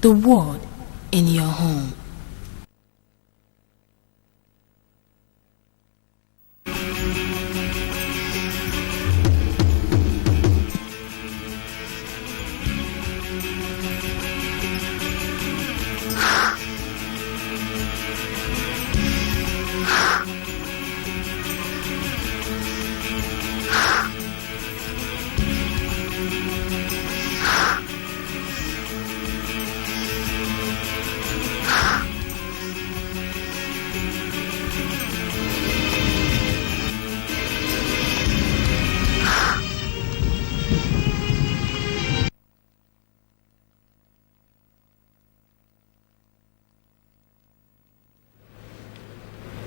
the word in your home.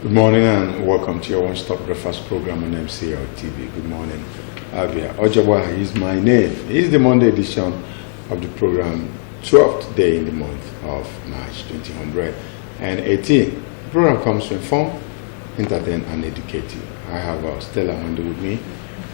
Good morning and welcome to your one-stop breakfast program on MCL TV. Good morning, Abia. Ojawa is my name. It is the Monday edition of the program, 12th day in the month of March 2018. The program comes to inform, entertain, and educate you. I have Stella Mando with me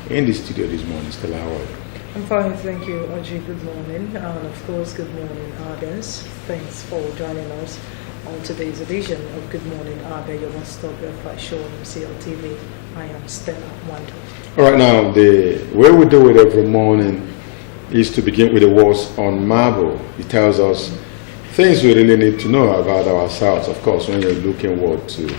in the studio this morning. Stella, how are you? I'm fine, thank you, Oji. Good morning, and of course, good morning, audience. Thanks for joining us on today's edition of Good Morning, Abia, your one-stop breakfast show on MCL TV. I am Stella Mando. All right, now, the way we do it every morning is to begin with the words on marble. It tells us things we really need to know about ourselves. Of course, when you're looking to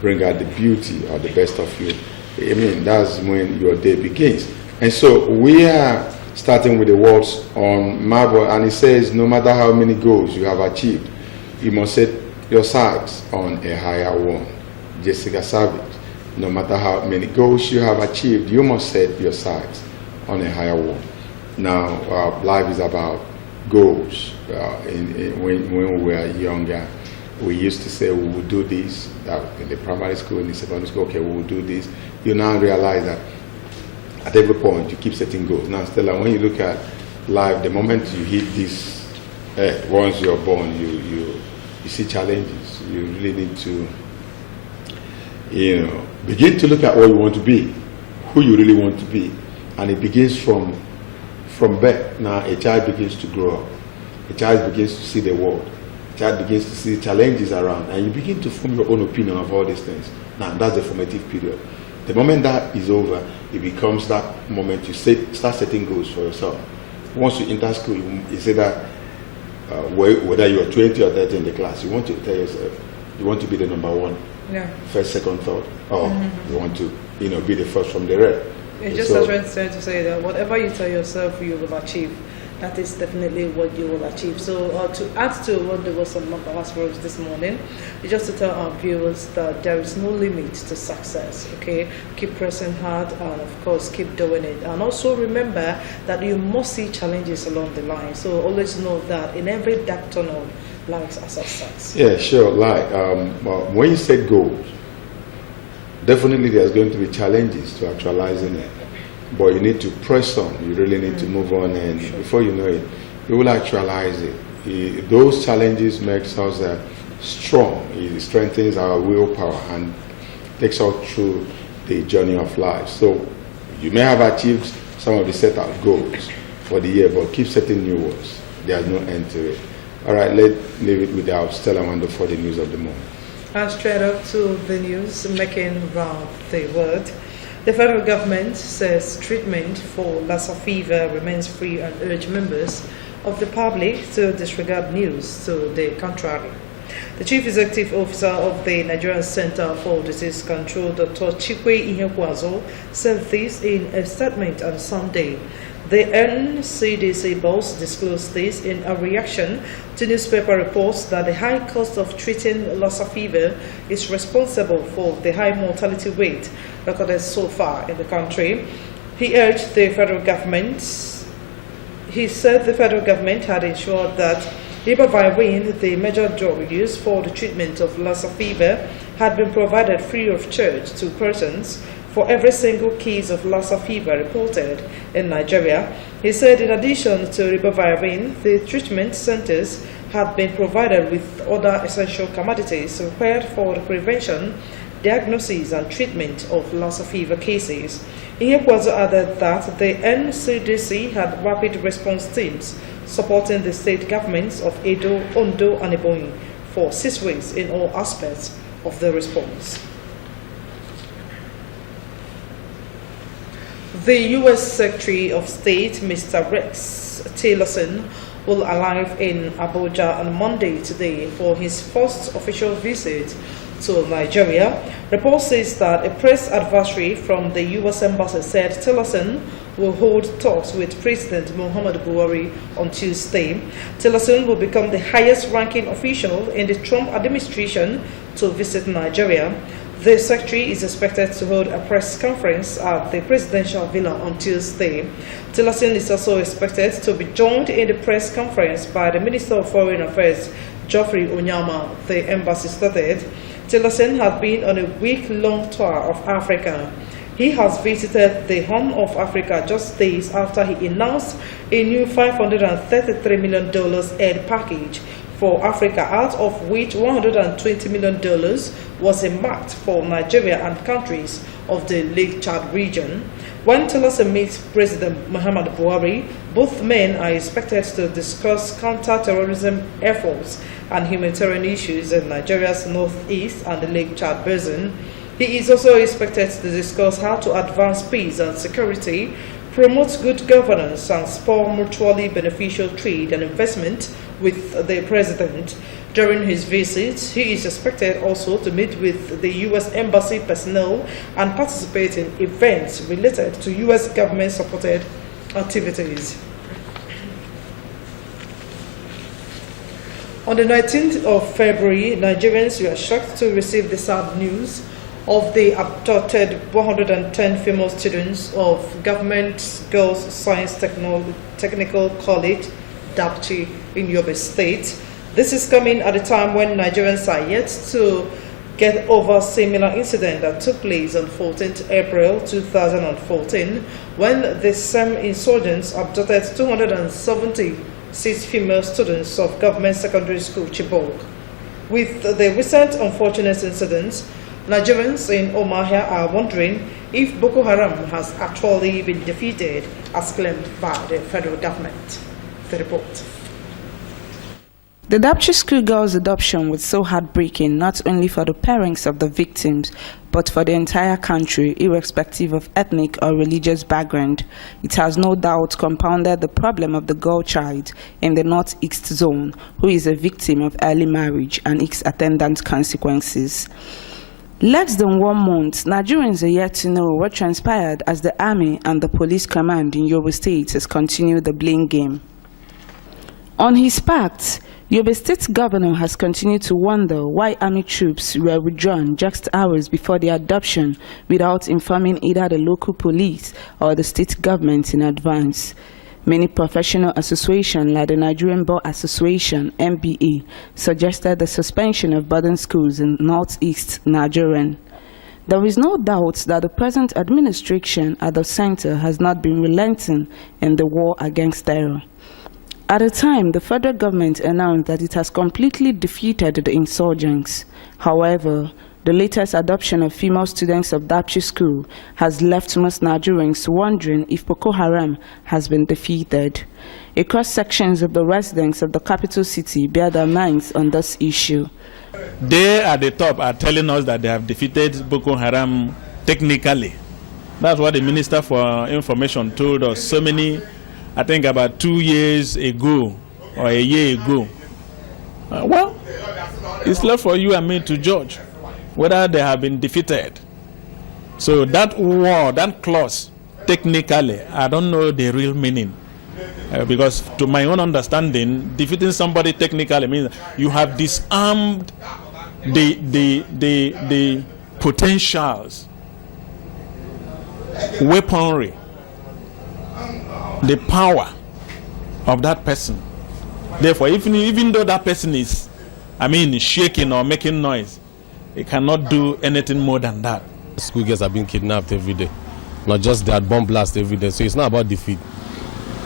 bring out the beauty or the best of you, I mean, that's when your day begins. And so we are starting with the words on marble, and it says, no matter how many goals you have achieved, you must set your sights on a higher one. Jessica Savage. No matter how many goals you have achieved, you must set your sights on a higher one. Now, life is about goals. When we were younger, we used to say we would do this. In the primary school, in the secondary school, okay, we will do this. You now realize that at every point you keep setting goals. Now, Stella, when you look at life, the moment you hit this earth, once you're born, you see challenges. You really need to, begin to look at what you want to be, who you really want to be, and it begins from birth. Now, a child begins to grow up. A child begins to see the world. A child begins to see challenges around, and you begin to form your own opinion of all these things. Now, that's the formative period. The moment that is over, it becomes that moment you start setting goals for yourself. Once you enter school, you say that whether you are 20 or 30 in the class, you want to tell yourself you want to be the number one, first, second, third, or you want to be the first from the rest. It's just a trend to say that whatever you tell yourself you will achieve, that is definitely what you will achieve. So to add to what there was on Mama Rose this morning, just to tell our viewers that there is no limit to success. Okay, keep pressing hard, and of course keep doing it. And also remember that you must see challenges along the line. So always know that in every dark tunnel lies a success. Yeah, sure. When you set goals, definitely there's going to be challenges to actualizing it. But you need to press on. You really need to move on, and before you know it, you will actualize it. Those challenges makes us strong. It strengthens our willpower and takes us through the journey of life. So you may have achieved some of the set out goals for the year, but keep setting new ones. There's no end to it. All right, let's leave it with our Stella Mando for the news of the morning. And straight up to the news making round the world. The federal government says treatment for Lassa fever remains free and urge members of the public to disregard news to the contrary. The Chief Executive Officer of the Nigerian Center for Disease Control, Dr. Chikwe Ihekwazo, said this in a statement on Sunday. The NCDC boss disclosed this in a reaction to newspaper reports that the high cost of treating Lassa fever is responsible for the high mortality rate recorded so far in the country. He urged the federal government, he said the federal government had ensured that ribavirin, the major drug used for the treatment of Lassa fever, had been provided free of charge to persons for every single case of Lassa fever reported in Nigeria. He said in addition to ribavirin, the treatment centers have been provided with other essential commodities required for the prevention, diagnosis and treatment of Lassa fever cases. Ihekwazo added that the NCDC had rapid response teams supporting the state governments of Edo, Ondo, and Ebonyi for 6 weeks in all aspects of the response. The U.S. Secretary of State, Mr. Rex Tillerson, will arrive in Abuja on Monday today for his first official visit to Nigeria. Report says that a press advisory from the U.S. Embassy said Tillerson will hold talks with President Muhammadu Buhari on Tuesday. Tillerson will become the highest-ranking official in the Trump administration to visit Nigeria. The secretary is expected to hold a press conference at the presidential villa on Tuesday. Tillerson is also expected to be joined in the press conference by the Minister of Foreign Affairs, Geoffrey Onyama, the embassy stated. Tillerson has been on a week-long tour of Africa. He has visited the Horn of Africa just days after he announced a new $533 million aid package for Africa, out of which $120 million was earmarked for Nigeria and countries of the Lake Chad region. When Tillerson meets President Muhammadu Buhari, both men are expected to discuss counter-terrorism efforts and humanitarian issues in Nigeria's northeast and the Lake Chad basin. He is also expected to discuss how to advance peace and security, promote good governance, and spur mutually beneficial trade and investment with the president. During his visit, he is expected also to meet with the U.S. Embassy personnel and participate in events related to U.S. government-supported activities. On the 19th of February, Nigerians were shocked to receive the sad news of the abducted 110 female students of Government Girls Science Technical College, Dapchi, in Yobe State. This is coming at a time when Nigerians are yet to get over a similar incident that took place on 14th April 2014, when the same insurgents abducted 276 female students of Government Secondary School, Chibok. With the recent unfortunate incidents, Nigerians in Omahia are wondering if Boko Haram has actually been defeated, as claimed by the federal government. The report. The Dapchi schoolgirls' adoption was so heartbreaking, not only for the parents of the victims, but for the entire country, irrespective of ethnic or religious background. It has no doubt compounded the problem of the girl child in the Northeast Zone, who is a victim of early marriage and its attendant consequences. Less than 1 month, Nigerians are yet to know what transpired as the army and the police command in Yobe State has continued the blame game. On his part, Yobe State governor has continued to wonder why army troops were withdrawn just hours before the adoption without informing either the local police or the state government in advance. Many professional associations like the Nigerian Bar Association, NBA, suggested the suspension of boarding schools in Northeast Nigeria. There is no doubt that the present administration at the center has not been relenting in the war against terror. At the time, the federal government announced that it has completely defeated the insurgents. However, the latest adoption of female students of Dapchi School has left most Nigerians wondering if Boko Haram has been defeated. Across sections of the residents of the capital city bear their minds on this issue. They at the top are telling us that they have defeated Boko Haram technically. That's what the Minister for Information told us so many, I think about 2 years ago or a year ago. Well, it's left for you and me to judge whether they have been defeated. So that word, that clause, technically, I don't know the real meaning. Because to my own understanding, defeating somebody technically means you have disarmed the potentials, weaponry, the power of that person. Therefore, even though that person is, shaking or making noise, he cannot do anything more than that. Schoolgirls are being kidnapped every day, not just that bomb blast every day. So it's not about defeat.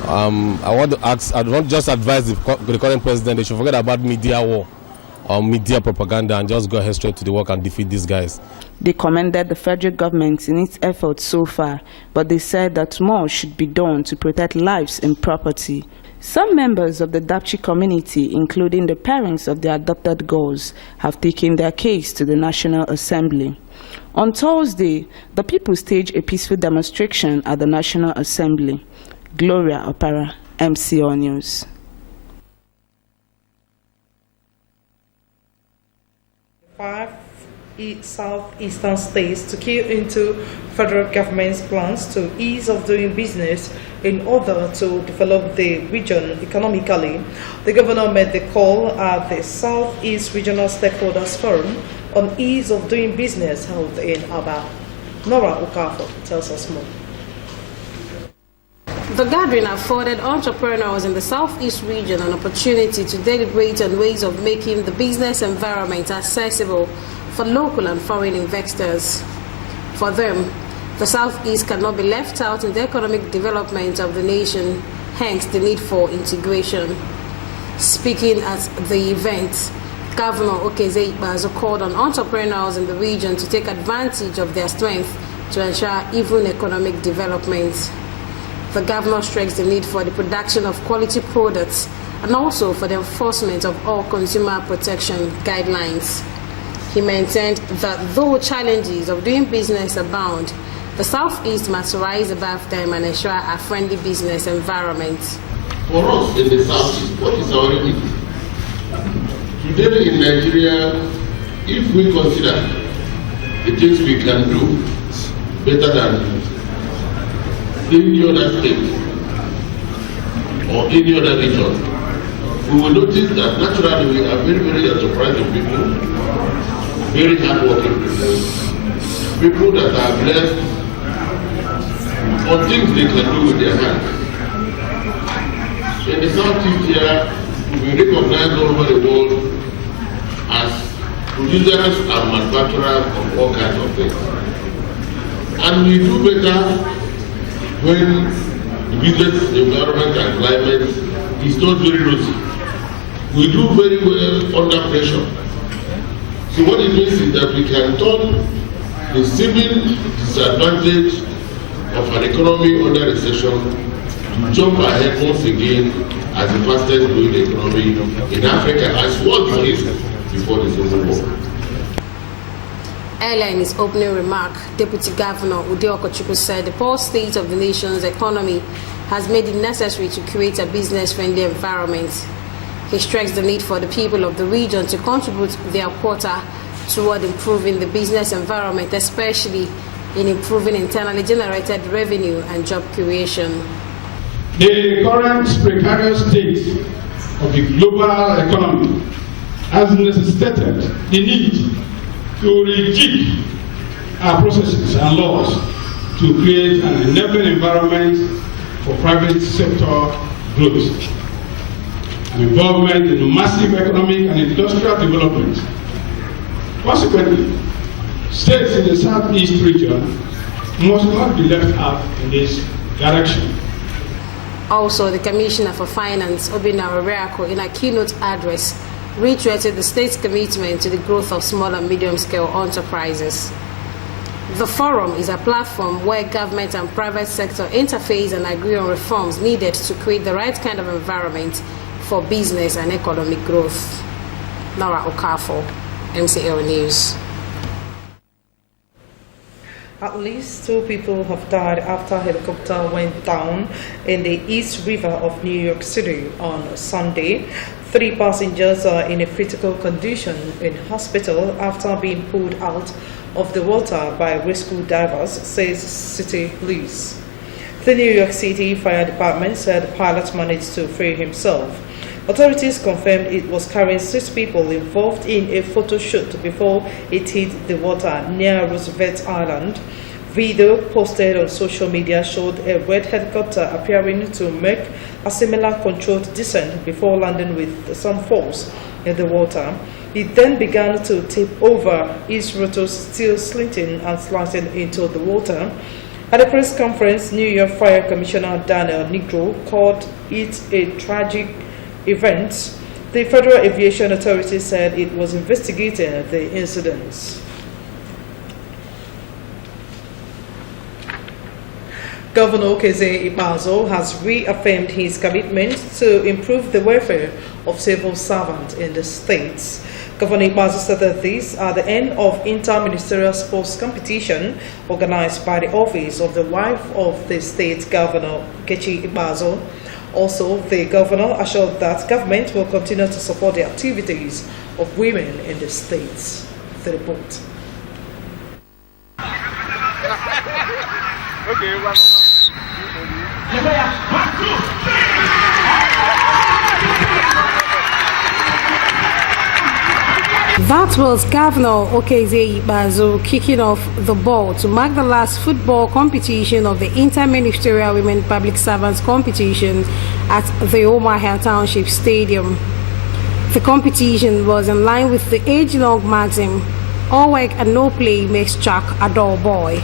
I want to just advise the current president they should forget about media war or media propaganda and just go ahead straight to the work and defeat these guys. They commended the federal government in its efforts so far, but they said that more should be done to protect lives and property. Some members of the Dapchi community, including the parents of the adopted girls, have taken their case to the National Assembly. On Thursday, the people staged a peaceful demonstration at the National Assembly. Gloria Opara, MCO News. Southeastern states to key into federal government's plans to ease of doing business in order to develop the region economically. The governor made the call at the Southeast Regional Stakeholders Forum on ease of doing business held in Abia. Nora Okafor tells us more. The gathering afforded entrepreneurs in the Southeast region an opportunity to deliberate on ways of making the business environment accessible for local and foreign investors. For them, the Southeast cannot be left out in the economic development of the nation, hence the need for integration. Speaking at the event, Governor Okezie Ikpeazu called on entrepreneurs in the region to take advantage of their strength to ensure even economic development. The governor stressed the need for the production of quality products and also for the enforcement of all consumer protection guidelines. He maintained that though challenges of doing business abound, the Southeast must rise above them and ensure a friendly business environment. For us in the Southeast, what is our remedy? Today in Nigeria, if we consider the things we can do better than any other state or any other region, we will notice that naturally we are very, very enterprising people, very hardworking people that are blessed on things they can do with their hands. In the Southeast here, we recognize all over the world as producers and manufacturers of all kinds of things. And we do better when the business environment and climate is not very rosy. We do very well under pressure. So what it means is that we can turn the seeming disadvantage of an economy under recession to jump ahead once again as the fastest growing economy in Africa, as was the case before the Civil War. Earlier in his opening remark, Deputy Governor Ude Okochukwu said the poor state of the nation's economy has made it necessary to create a business-friendly environment. He stressed the need for the people of the region to contribute their quota toward improving the business environment, especially in improving internally generated revenue and job creation. The current precarious state of the global economy has necessitated the need to rejig our processes and laws to create an enabling environment for private sector growth and involvement in massive economic and industrial development. Consequently, states in the Southeast region must not be left out in this direction. Also, the Commissioner for Finance, Obinna Oreako, in a keynote address, reiterated the state's commitment to the growth of small and medium-scale enterprises. The forum is a platform where government and private sector interface and agree on reforms needed to create the right kind of environment for business and economic growth. Nora Okafor, MCL News. At least 2 people have died after a helicopter went down in the East River of New York City on Sunday. 3 passengers are in a critical condition in hospital after being pulled out of the water by rescue divers, says city police. The New York City Fire Department said the pilot managed to free himself. Authorities confirmed it was carrying 6 people involved in a photo shoot before it hit the water near Roosevelt Island. Video posted on social media showed a red helicopter appearing to make a similar controlled descent before landing with some force in the water. It then began to tip over, its rotors still slanting and sliding into the water. At a press conference, New York Fire Commissioner Daniel Negro called it a tragic event. The Federal Aviation Authority said it was investigating the incidents. Governor Keze Ibazo has reaffirmed his commitment to improve the welfare of civil servants in the states. Governor Ibazo said that these are the end of inter-ministerial sports competition organized by the office of the wife of the state governor, Kechi Ibazo. Also, the governor assured that government will continue to support the activities of women in the states. The report. That was Governor Okeze Ibazo kicking off the ball to mark the last football competition of the Inter-Ministerial Women Public Servants Competition at the Omaha Township Stadium. The competition was in line with the age-long maxim, all work and no play makes Jack a dull boy.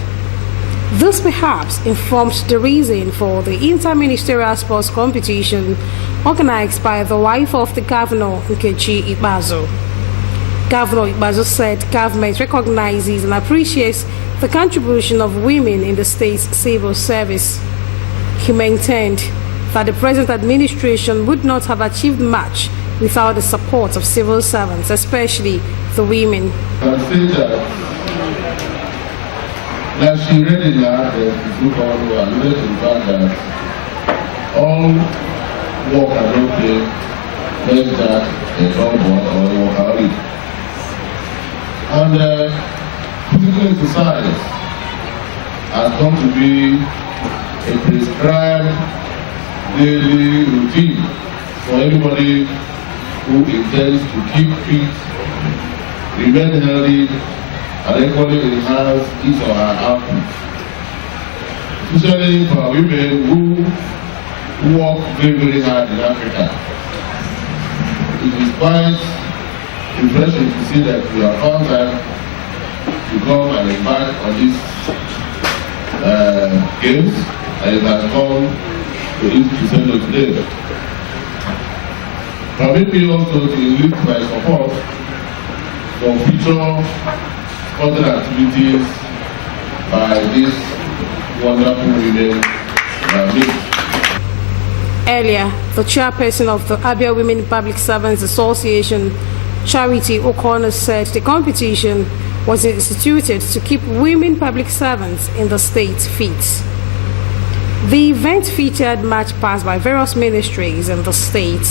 This perhaps informed the reason for the Inter-Ministerial Sports Competition organized by the wife of the governor, Nkechi Ibazo. Governor Ibazo said government recognizes and appreciates the contribution of women in the state's civil service. He maintained that the present administration would not have achieved much without the support of civil servants, especially the women. I say that she read in her book who alluded to the fact that all work and no play makes that a dull boy or a workaholic. And physical exercise has come to be a prescribed daily routine for anybody who intends to keep fit, remain healthy, and equally enhance his or her output. Especially for women who work very, very hard in Africa. It is quite refreshing to see that we have found time to come and embark on these games, and it has come to this present today. Permit me also to enlist my support for future other activities by these wonderful women. Earlier, the chairperson of the Abia Women Public Servants Association, Charity O'Connor, said the competition was instituted to keep women public servants in the state fit. The event featured march past by various ministries in the state.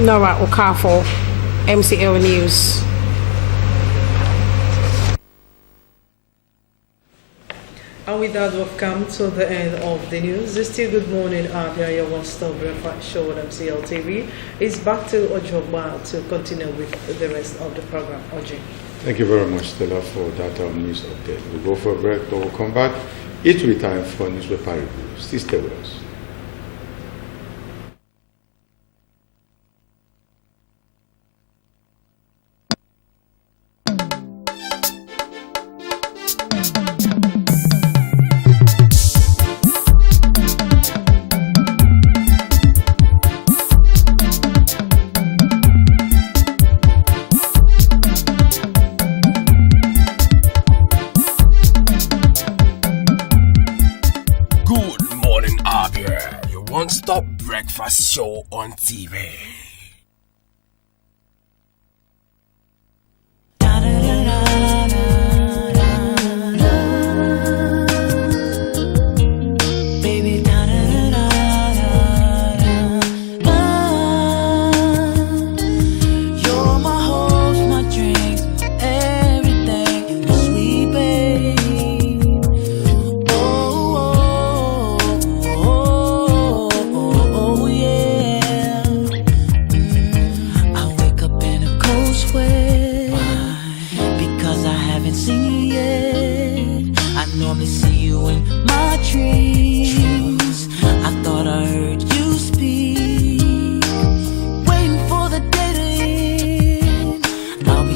Nora Okafor, MCL News. And with that, we've come to the end of the news. It's still Good Morning, Abia, your one-stop breakfast show on MCL TV. It's back to Ojogba to continue with the rest of the program. Oji. Thank you very much, Stella, for that news update. We'll go for a break, but we'll come back. It will be time for newspaper review. Still stay with us. One-stop breakfast show on TV.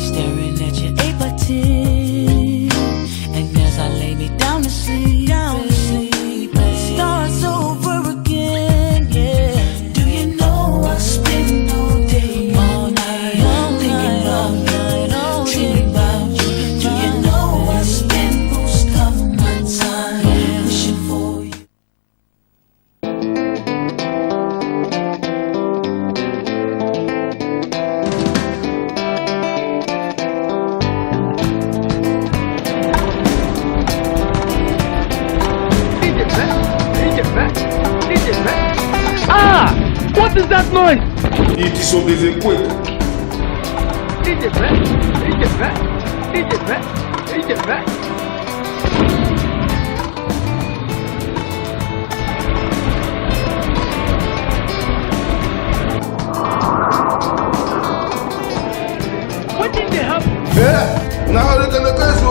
Staring at your 8x10, and as I lay me down to sleep, Ah! What is that noise? It is Obezekwe. What did they happen? Yeah, now look at the case.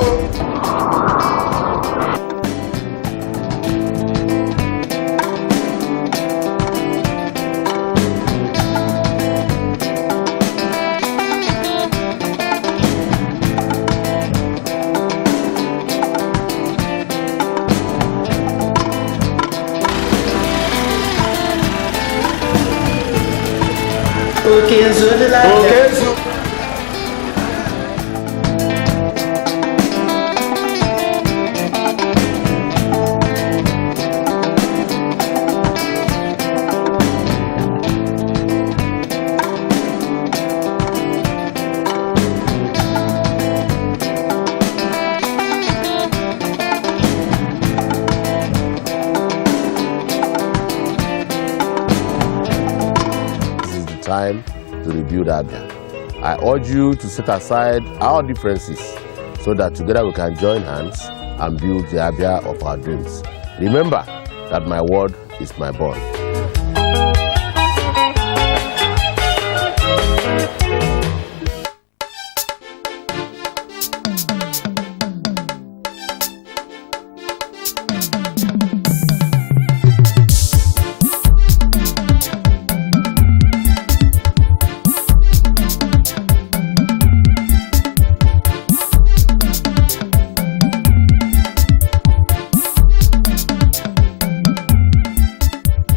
Okay, so the Okay, so. Time to rebuild Abia. I urge you to set aside our differences so that together we can join hands and build the Abia of our dreams. Remember that my word is my bond.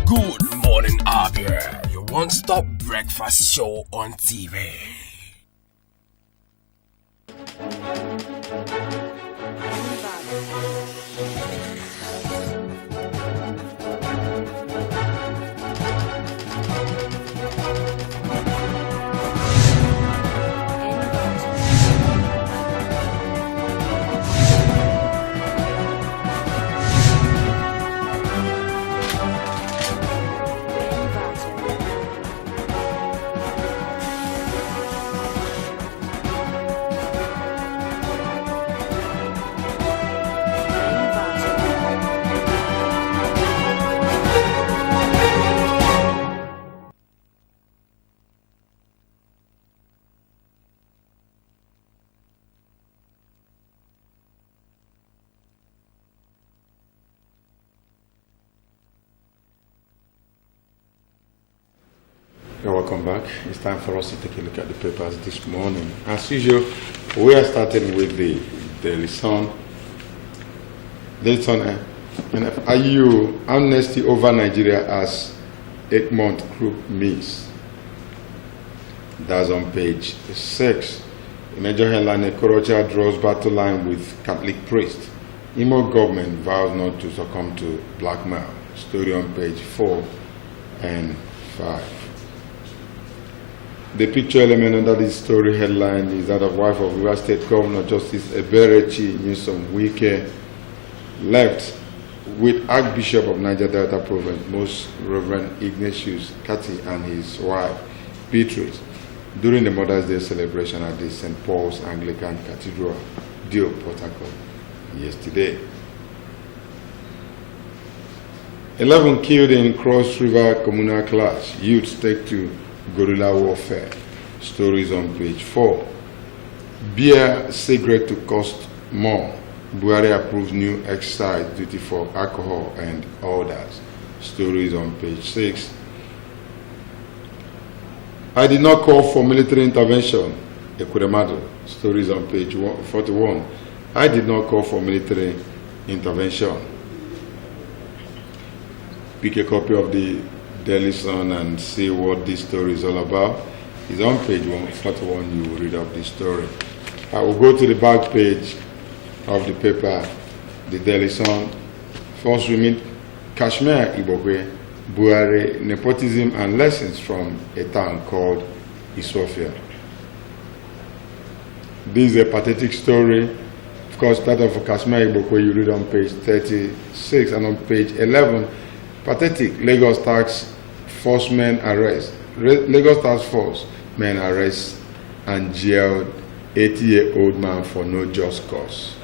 Good morning, Abia, your one-stop breakfast show on TV. You're welcome back. It's time for us to take a look at the papers this morning. As usual, we are starting with the Daily Sun. Daily Sun, NFIU amnesty over Nigeria as 8-month coup meets. That's on page 6. The major headline, Ekorocha draws battle line with Catholic priest. Imo government vows not to succumb to blackmail. Story on page 4 and 5. The picture element under this story headline is that of wife of Rivers State Governor Justice Eberechi Nyesom Wike left with Archbishop of Niger Delta Province, Most Reverend Ignatius Kati, and his wife Beatrice during the Mother's Day celebration at the St. Paul's Anglican Cathedral, Dio, Port Harcourt, yesterday. 11 killed in Cross River communal clash. Youths take to guerrilla warfare. Stories on page 4. Beer, cigarette to cost more. Buhari approves new excise duty for alcohol and others. Stories on page 6. I did not call for military intervention. Ekuremadu. Stories on page 41. I did not call for military intervention. Pick a copy of the Daily Sun and see what this story is all about. It's on page 141. You will read up this story. I will go to the back page of the paper, the Daily Sun. First, we meet Kashmir Ibokwe, Buhari, nepotism and lessons from a town called Isofia. This is a pathetic story. Of course, that of Kashmir Ibokwe you read on page 36, and on page 11, Pathetic. Lagos Task Force men arrest. Lagos Task Force men arrest and jailed 80-year-old man for no just cause.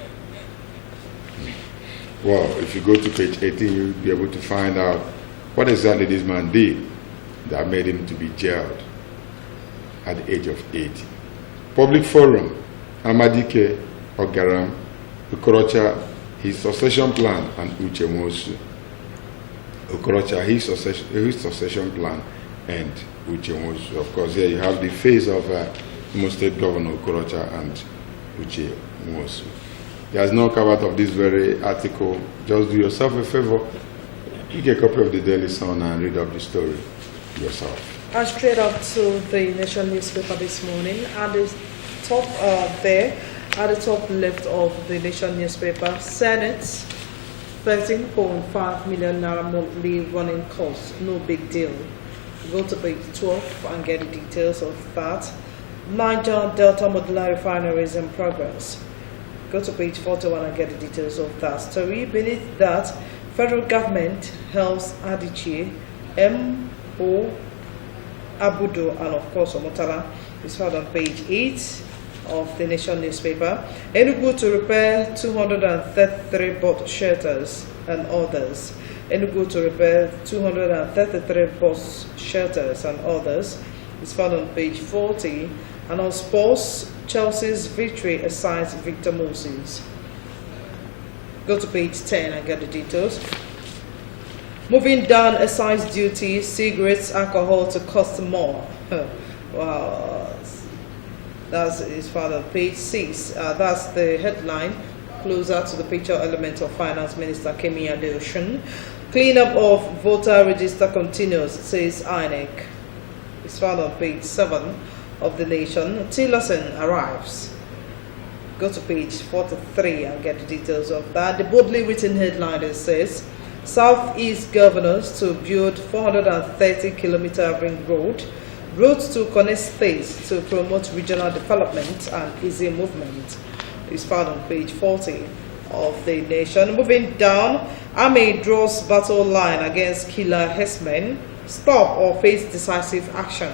Well, if you go to page 18, you'll be able to find out what exactly this man did that made him to be jailed at the age of 80. Public Forum, Amadike Ogaram, Okorocha, his succession plan, and Uche Nwosu. Okorocha, his succession plan, and Uche Nwosu. Of course, here you have the face of Imo State Governor Okorocha and Uche Nwosu. There's no cover of this very article. Just do yourself a favor, pick a copy of the Daily Sun and read up the story yourself. And straight up to the Nation newspaper this morning, at the top at the top left of the Nation newspaper, Senate, 13.5 million naira monthly running costs, no big deal. Go to page 12 and get the details of that. Niger Delta Modular Refinery is in progress. Go to page 41 and get the details of that story. Beneath that, federal government helps Adichie, M.O. Abudu, and of course Omotala is found on page 8 of the Nation newspaper. Enugu to repair 233 bus shelters and others. Enugu to repair 233 bus shelters and others is found on page 40. And on sports, Chelsea's victory assigns Victor Moses. Go to page 10 and get the details. Moving down excise duty, cigarettes, alcohol to cost more. Wow, that is found on page 6. That's the headline. Closer to the picture element of Finance Minister Kemi Adeosun. Cleanup of voter register continues, says INEC. It's found on page 7 of the Nation. Tillerson arrives. Go to page 43 and get the details of that. The boldly written headline says, Southeast governors to build 430-kilometer ring road, roads to connect states to promote regional development and easy movement. Is found on page 40 of the Nation. Moving down, Army draws battle line against killer herdsmen. Stop or face decisive action.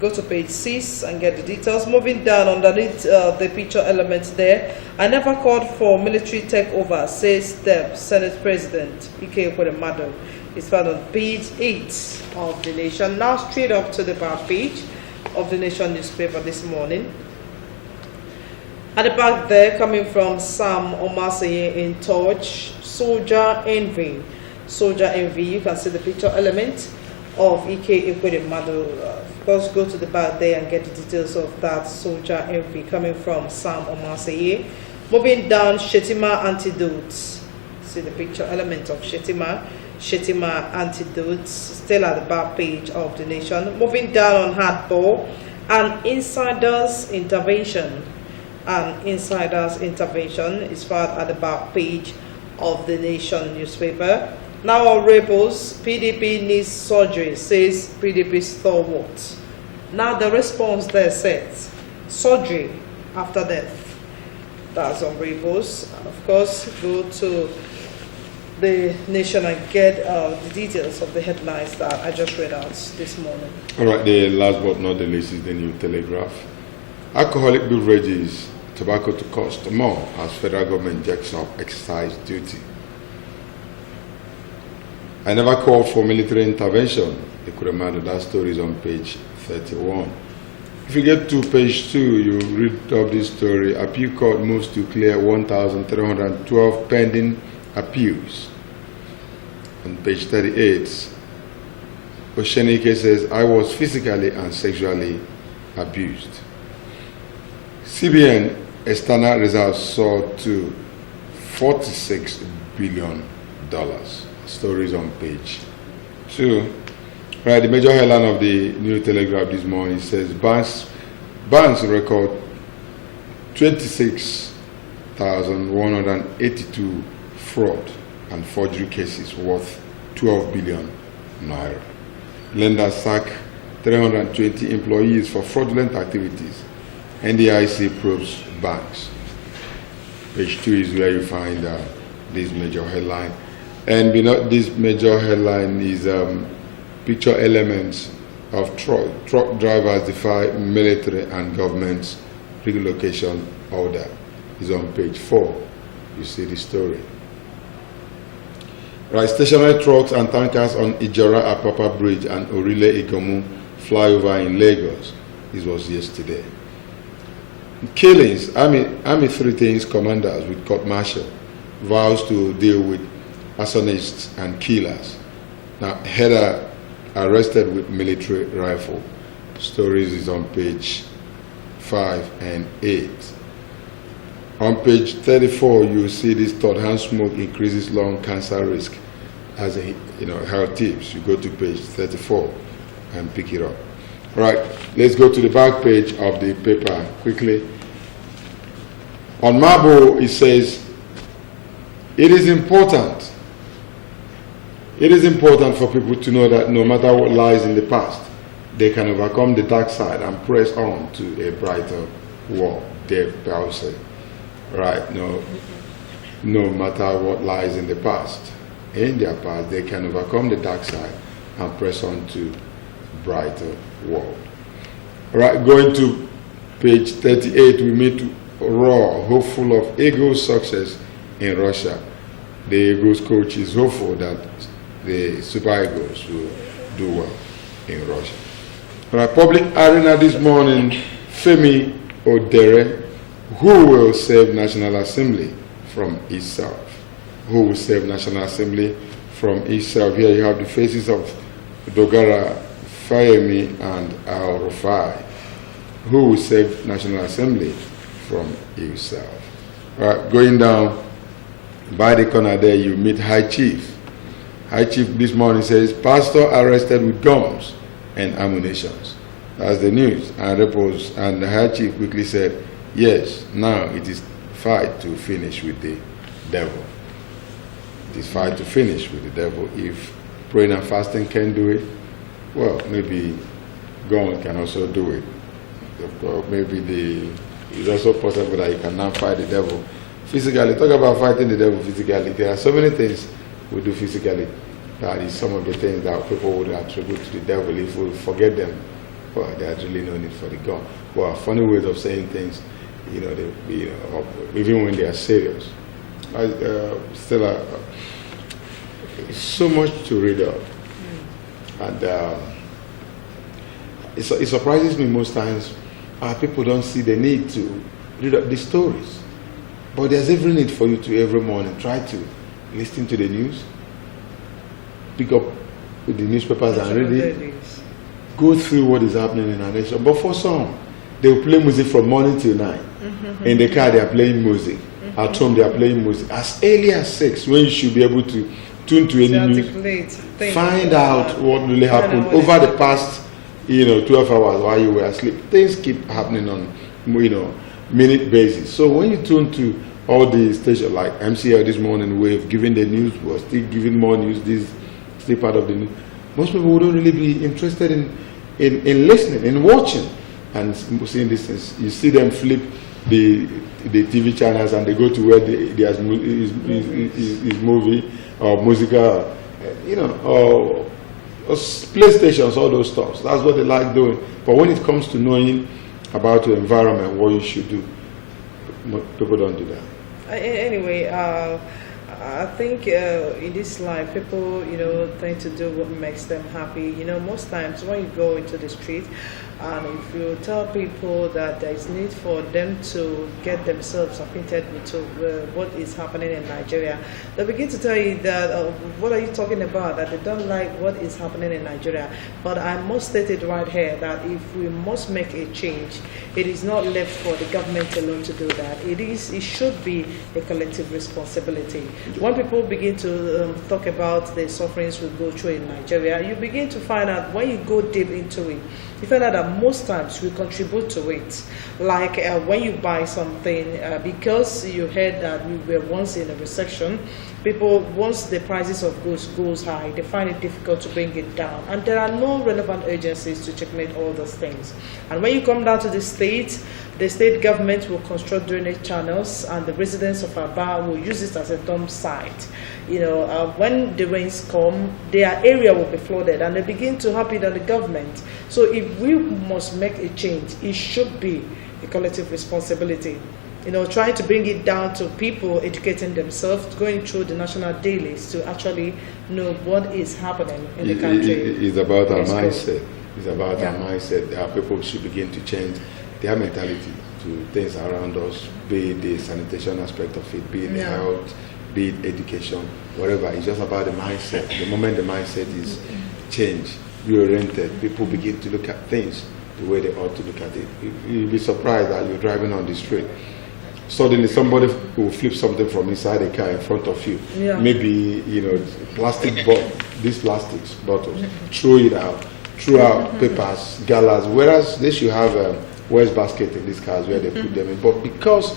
Go to page 6 and get the details. Moving down underneath the picture elements there, I never called for military takeover, says the Senate President Ike Ekweremadu. It's found on page 8 of the Nation. Now straight up to the back page of the Nation newspaper this morning. At the back there, coming from Sam Omaseye in Touch, Soldier Envy. Soldier Envy, you can see the picture element of Ike Ekweremadu. Of course, go to the back there and get the details of that Soldier Envy coming from Sam Omaseye. Moving down, Shetima Antidotes. See the picture element of Shetima. Shetima Antidotes, still at the back page of the Nation. Moving down on hardball, an insider's intervention. An insider's intervention is found at the back page of the Nation newspaper. Now on rebels, PDP needs surgery, says PDP stalwart. Now the response there says, surgery after death. That's on rebels. And of course, go to the Nation and get the details of the headlines that I just read out this morning. All right, the last but not the least is the New Telegraph. Alcoholic beverages, tobacco to cost more as federal government jacks up excise duty. I never called for military intervention. Ekweremadu, that story is on page 31. If you get to page 2, you read up this story. Appeal court moves to clear 1,312 pending appeals. On page 38, Oshenike says, I was physically and sexually abused. CBN external reserves soared to $46 billion. Stories on page 2. Right, the major headline of the New Telegraph this morning says banks record 26,182 fraud and forgery cases worth 12 billion naira. Lenders sack 320 employees for fraudulent activities. NDIC probes banks. Page 2 is where you find this major headline. And this major headline is picture elements of truck drivers defy military and government's relocation order. It's on page 4. You see the story. Right, stationary trucks and tankers on Ijora-Apapa Bridge and Orile-Ikomu flyover in Lagos. This was yesterday. Killings, Army 3 Things commanders with court-martial vows to deal with arsonists and killers. Now, header arrested with military rifle. Stories is on page 5 and 8. On page 34, you see this third-hand smoke increases lung cancer risk as a health tips. You go to page 34 and pick it up. All right, let's go to the back page of the paper quickly. On Mabo, it says, it is important for people to know that no matter what lies in the past, they can overcome the dark side and press on to a brighter world. Dave Powell said. Right, no matter what lies in the past, in their past, they can overcome the dark side and press on to brighter world. All right, going to page 38, we meet Raw, hopeful of Eagles' success in Russia. The Eagles coach is hopeful that the Super Eagles will do well in Russia. All right, public arena this morning, Femi Odere, who will save National Assembly from itself? Who will save National Assembly from itself? Here you have the faces of Dogara, Fayemi, and Al-Rufai. Who will save National Assembly from itself? All right, going down by the corner there, you meet High Chief. High Chief this morning says, pastor arrested with guns and ammunition. That's the news. And the High Chief quickly said, yes, now it is fight to finish with the devil. It is fight to finish with the devil. If praying and fasting can do it, well, maybe God can also do it. Maybe it's also possible that you can now fight the devil physically. Talk about fighting the devil physically. There are so many things we do physically. That is some of the things that people would attribute to the devil. If we forget them, well, there's really no need for the God. Well, funny ways of saying things, even when they are serious. So much to read up. And it surprises me most times people don't see the need to read up these stories. But there's every need for you to every morning try to listen to the news, pick up with the newspapers and read it, go through what is happening in our nation. But for some, they will play music from morning till night. In the car, they are playing music. At home, they are playing music. As early as 6, when you should be able to tune to any news, find out what really happened over the past 12 hours while you were asleep. Things keep happening on minute basis. So when you tune to all the stations like MCL this morning, we've given the news, we're still giving more news, this is still part of the news. Most people wouldn't really be interested in listening, in watching and seeing these things. You see them flip the TV channels and they go to where there's his movie or musical, or PlayStations, all those stuff. That's what they like doing. But when it comes to knowing about the environment, what you should do, people don't do that. Anyway, I think in this life, people, tend to do what makes them happy. Most times when you go into the street, and if you tell people that there is need for them to get themselves acquainted with what is happening in Nigeria, they begin to tell you that, what are you talking about? That they don't like what is happening in Nigeria. But I must state it right here that if we must make a change, it is not left for the government alone to do that. It should be a collective responsibility. When people begin to talk about the sufferings we go through in Nigeria, you begin to find out, when you go deep into it, you find out that most times we contribute to it. Like when you buy something, because you heard that we were once in a recession, people, once the prices of goods goes high, they find it difficult to bring it down. And there are no relevant agencies to checkmate all those things. And when you come down to the states, The state government will construct drainage channels, and the residents of Abia will use it as a dump site. When the rains come, their area will be flooded, and they begin to happen on the government. So if we must make a change, it should be a collective responsibility. Trying to bring it down to people educating themselves, going through the national dailies to actually know what is happening in the country. It's about our mindset. It's about our mindset. Our people should begin to change their mentality to things around us, be it the sanitation aspect of it, be it the health, be it education, whatever. It's just about the mindset. The moment the mindset is changed, reoriented, people begin to look at things the way they ought to look at it. You'll be surprised that you're driving on the street. Suddenly somebody will flip something from inside a car in front of you. Maybe, plastic these plastics bottles, throw out papers, galas, whereas they should have a waste basket in these cars where they put them in. But because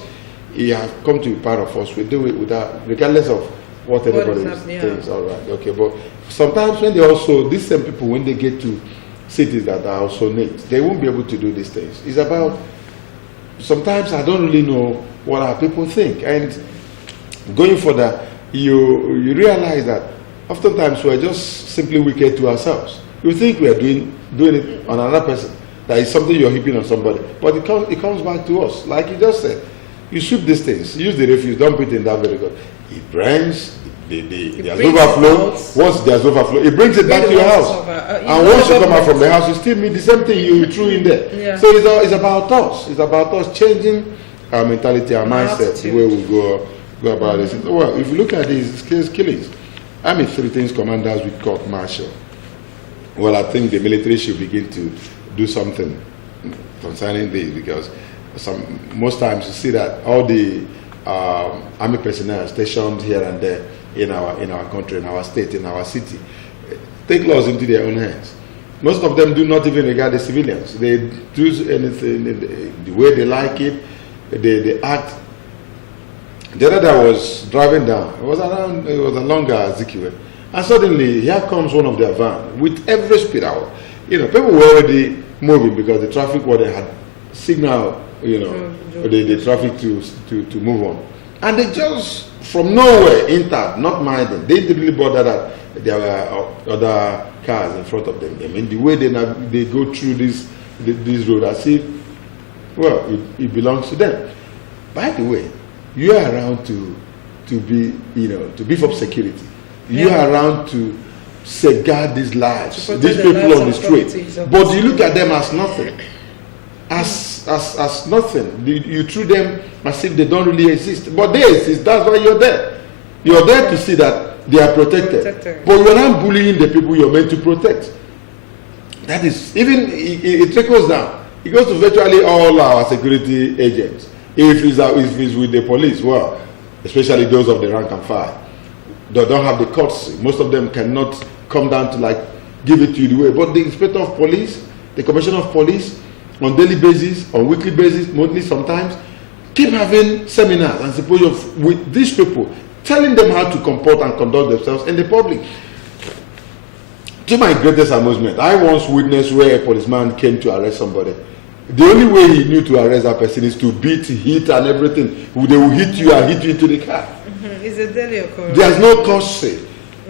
it has come to be part of us, we do it without, regardless of what anybody thinks. All right, okay. But sometimes when these same people, when they get to cities that are also neat, they won't be able to do these things. It's about, sometimes I don't really know what our people think. And going further, you realize that oftentimes we're just simply wicked to ourselves. You think we are doing it on another person. That is something you're heaping on somebody. But it comes back to us. Like you just said, you sweep these things, use the refuse, dump it in that very good. It rains, there's overflow. Once there's overflow, it brings it back to your house. And once you come out from the house, you still meet the same thing you threw in there. So it's about us. It's about us changing our mentality, our mindset, the way we go about this. Well, if you look at these killings, I mean, 3 things commanders with court martial. Well, I think the military should begin to do something concerning this, because most times you see that all the army personnel stationed here and there in our country, in our state, in our city, take laws into their own hands. Most of them do not even regard the civilians. They do anything the way they like it. They act. The other day I was driving down. It was along Zikiwe, and suddenly here comes one of their van with every speed out. People were already moving because the traffic warden had signaled, the traffic to move on, and they just from nowhere entered, not minding. They didn't really bother that there were other cars in front of them. I mean, the way they go through this road as if, well, it belongs to them. By the way, you are around to beef up security. You are around to safeguard these lives, these people on the street. But you look at them as nothing. As nothing. You treat them as if they don't really exist. But they exist. That's why you're there. You're there to see that they are protected. But you're not bullying the people you're meant to protect. That is, even it trickles down. It goes to virtually all our security agents. If it's with the police, well, especially those of the rank and file, they don't have the courtesy. Most of them cannot come down to give it to you the way. But the inspector of police, the commissioner of police, on daily basis, on weekly basis, monthly sometimes, keep having seminars and symposiums with these people, telling them how to comport and conduct themselves in the public. To my greatest amusement, I once witnessed where a policeman came to arrest somebody. The only way he knew to arrest that person is to beat, hit, and everything. They will hit you and hit you into the car. It's a daily occurrence. There's no courtesy.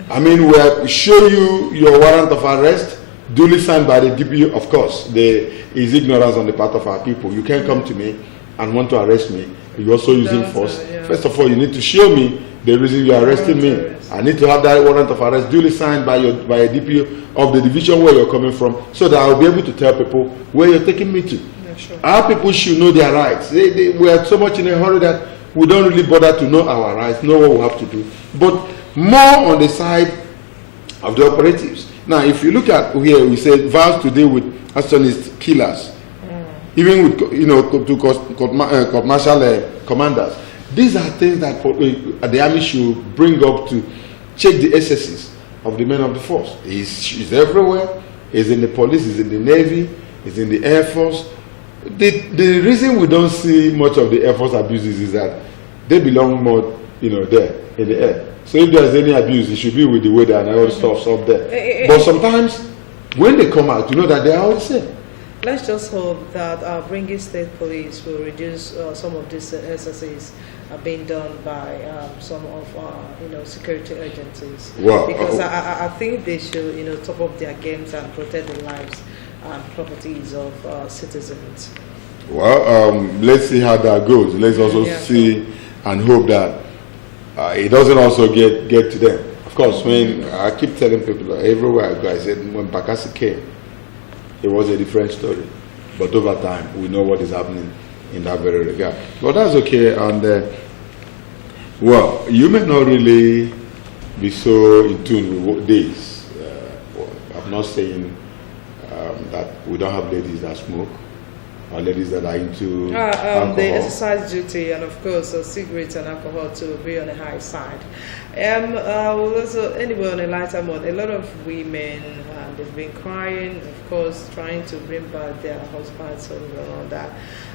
I mean, we show you your warrant of arrest, duly signed by the DPO. Of course, there is ignorance on the part of our people. You can't come to me and want to arrest me. You're also using force. First of all, you need to show me the reason you're arresting me. I need to have that warrant of arrest duly signed by a DPO of the division where you're coming from, so that I'll be able to tell people where you're taking me to. Our people should know their rights. We are so much in a hurry that we don't really bother to know our rights, know what we have to do. But more on the side of the operatives. Now, if you look at here, we said vows to deal with arsonist killers, even with court martial commanders. These are things that the army should bring up to check the excesses of the men of the force. It's everywhere. It's in the police. It's in the Navy. It's in the Air Force. The reason we don't see much of the Air Force abuses is that they belong more, there in the air. So if there's any abuse, it should be with the weather and all the stuff up there. But sometimes when they come out, you know that they are all the same. Let's just hope that our Bringi State Police will reduce some of these SSAs being done by some of our, security agencies. Well, because I think they should, top up their games and protect the lives and properties of citizens. Well, let's see how that goes. Let's also see and hope that it doesn't also get to them. Of course, when I keep telling people everywhere I go, I said when Bakassi came, it was a different story. But over time, we know what is happening in that very regard. But that's okay. And well, you may not really be so in tune with this. I'm not saying that we don't have ladies that smoke or ladies that are into alcohol. They exercise duty, and of course, cigarettes and alcohol to be on the high side. Also, anyway, on a lighter note, a lot of women they've been crying, of course, trying to bring back their husbands and all that.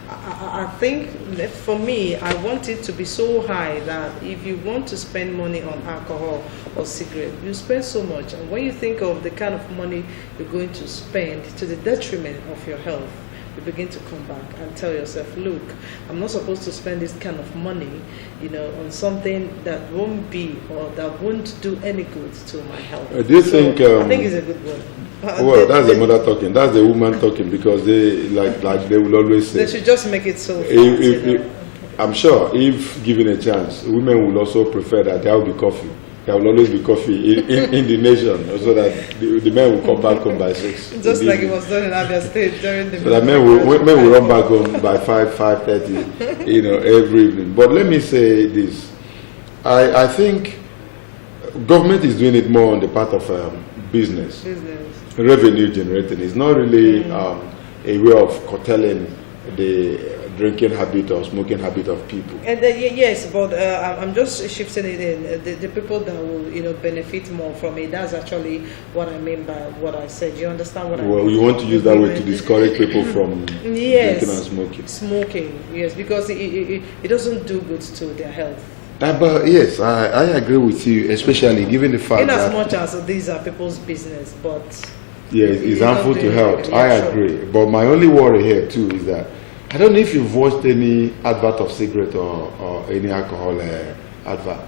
I think that for me, I want it to be so high that if you want to spend money on alcohol or cigarette, you spend so much. And when you think of the kind of money you're going to spend to the detriment of your health, you begin to come back and tell yourself, look, I'm not supposed to spend this kind of money, on something that won't be or that won't do any good to my health. Do you think? I think it's a good one. Well, that's the mother talking. That's the woman talking, because they like they will always say. They should just make it so fast. I'm sure if given a chance, women will also prefer that there will be coffee. There will always be coffee in the nation, so that the men will come back home by 6. Just like it was done in Abia State during the. So that men will run back home by 5:30, every evening. But let me say this: I think government is doing it more on the part of business, revenue generating. It's not really a way of curtailing the drinking habit or smoking habit of people. And yes, but I'm just shifting it in. The people that will, benefit more from it. That's actually what I mean by what I said. You understand what I mean? Well, you want to use that way to discourage people from drinking and smoking. Smoking, yes, because it doesn't do good to their health. But yes, I agree with you, especially given the fact in that as much as these are people's business, but it's harmful to health. I agree. But my only worry here too is that I don't know if you've watched any advert of cigarette or any alcohol advert.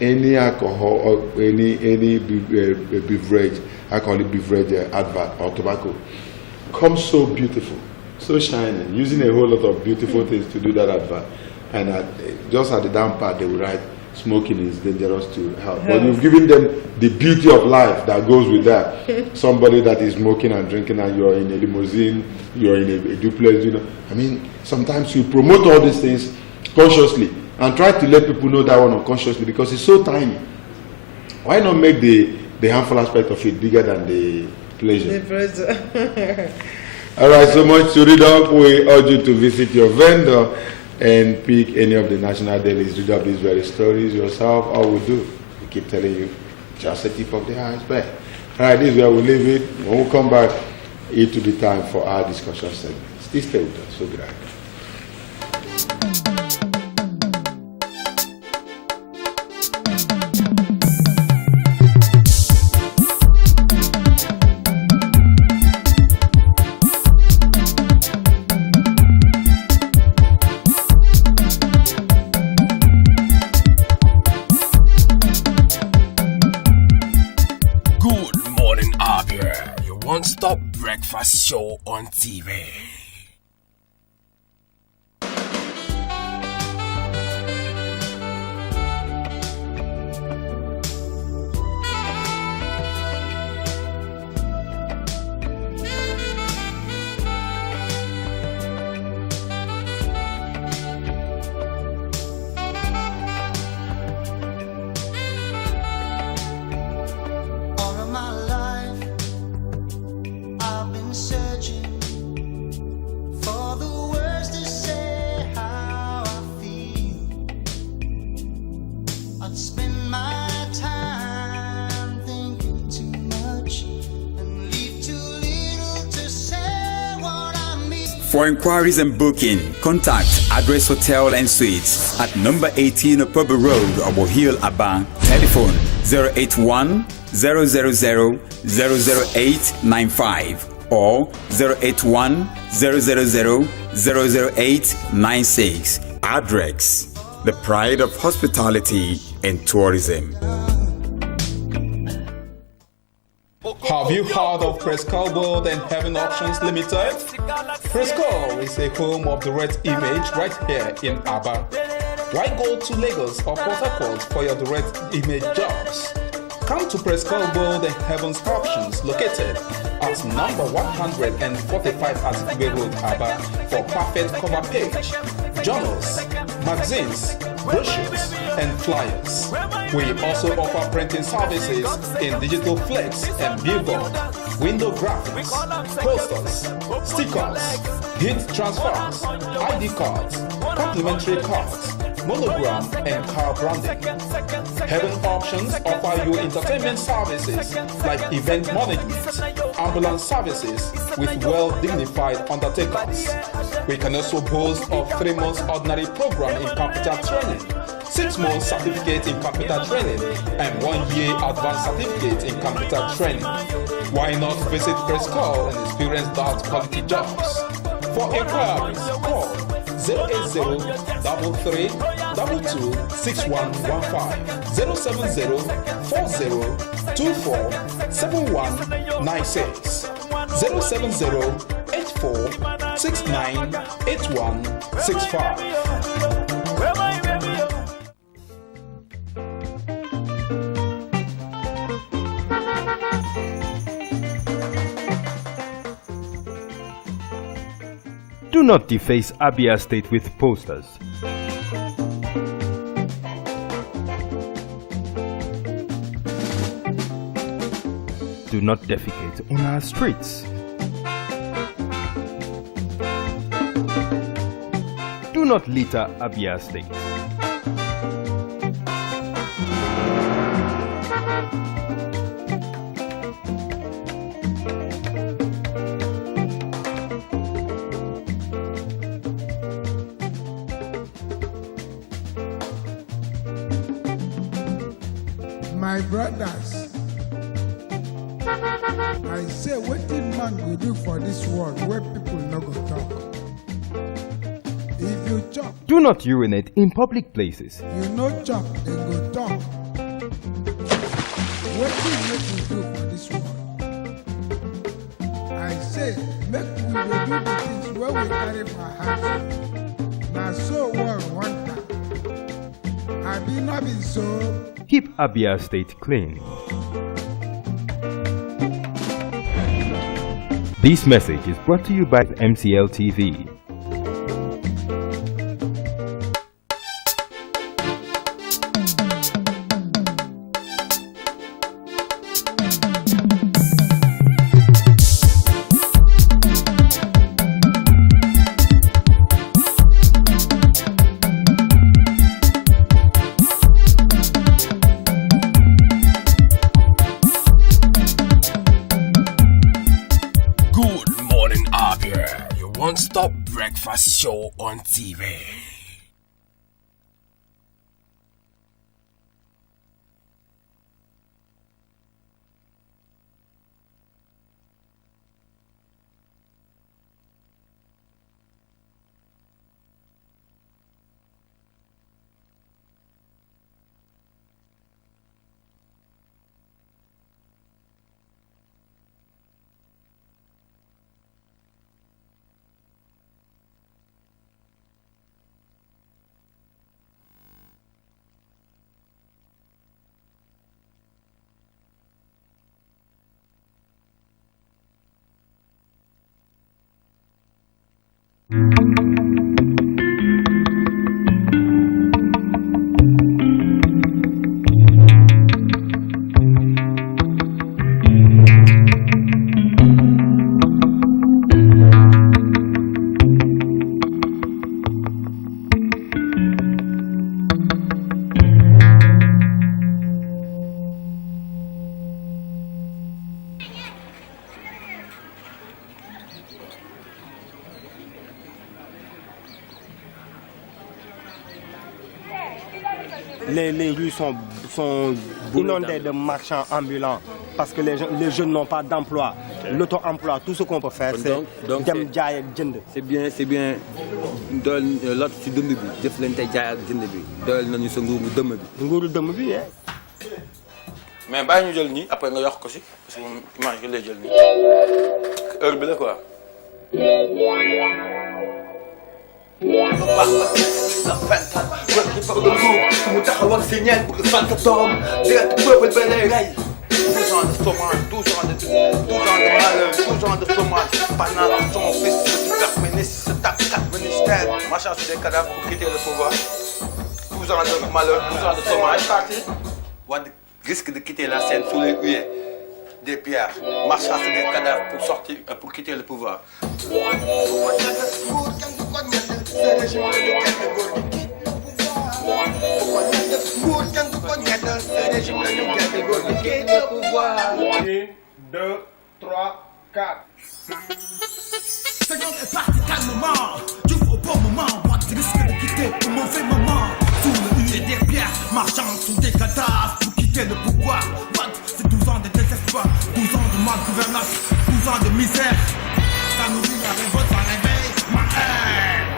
Any alcohol or any beverage, alcoholic beverage advert or tobacco comes so beautiful, so shining, using a whole lot of beautiful things to do that advert. And just at the down part, they will write, smoking is dangerous to health. But you've given them the beauty of life that goes with that. Somebody that is smoking and drinking and you're in a limousine, you're in a duplex, I mean, sometimes you promote all these things consciously and try to let people know that one unconsciously because it's so tiny. Why not make the harmful aspect of it bigger than the pleasure? All right, so much to read up. We urge you to visit your vendor and pick any of the national dailies, read up these very stories yourself. All we do, we keep telling you, just the tip of the iceberg. All right, this is where we leave it. When we come back, it will be time for our discussion segment. Stay with us. So good night. Good morning, Abia, your one-stop breakfast show on TV. For inquiries and booking, contact Address Hotel and Suites at number 18 Opobo Road, Obo Hill, Aba. Telephone 081 000 00895 or 081 000 00896. Adrex, the pride of hospitality and tourism. Have you heard of Prescal World and Heaven Options Limited? Prescal is a home of direct image right here in Abia. Why go to Lagos or Port Harcourt for your direct image jobs? Come to Prescal World and Heaven's Options located at number 145 Azikwe Road, Abia for perfect cover page, journals, magazines, brochures, and flyers. We also offer printing services in digital flex and billboard, window graphics, posters, stickers, heat transfers, ID cards, complimentary cards, monogram, and car branding. Heaven Options offer you entertainment services like event management, ambulance services with well-dignified undertakers. We can also boast of 3 months ordinary program in computer training, 6 months certificate in computer training, and 1 year advanced certificate in computer training. Why not visit Prescal and experience that quality jobs? For inquiries, call 080-3322-6115, 070-4024-7196, 070-8469-8165. Do not deface Abia State with posters. Do not defecate on our streets. Do not litter Abia State. My brothers, I say wetin man go do for this world where people no go talk. If you chop, Do not urinate in public places. you no chop, dem go talk. Wetin make we do for this world? I say make we dey do the things wey we carry for heart. Na so world want am. Abi no be so? Keep Abia State clean. This message is brought to you by MCL TV. Good morning, Abia. Your one-stop breakfast show on TV. les rues sont inondées de marchands ambulants parce que les jeunes n'ont pas d'emploi. L'auto-emploi, tout ce qu'on peut faire, c'est dem jaay ak jënd. C'est bien dool lot ci dënd bi jëflante jaay ak jënd bi dool nañu sa nguuru dëmm bi. Nguuru dëmm bi mais bàyyi ñu jël nii après nga yokk ko si parce que image bi lay jël nii heure bi la quoi. sa fental wër ki fa nguur mu taxaw ak si ñeel bëgg sant doom direct peuple ba lay rey 12 ans de chômage 12 ans de malheur 12 ans de chômage pendant son fils le super ministre se tape 4 ministères marchant sur des cadavres pour quitter le pouvoir 12 ans de malheur 12 ans de chômage Wade risque de quitter la scène sous les huées des pierres marchant sur des cadavres pour quitter le pouvoir. Une, deux, trois, quatre. Seconde est parti calmement. Tu au bon moment. Wade risque de quitter au mauvais moment. Sous le huée des pierres, marchant sous des cadavres pour quitter le pouvoir. Wade, c'est 12 ans de désespoir, 12 ans de malgouvernance, 12 ans de misère. Ça nourrit la révolte, ça réveille ma haine.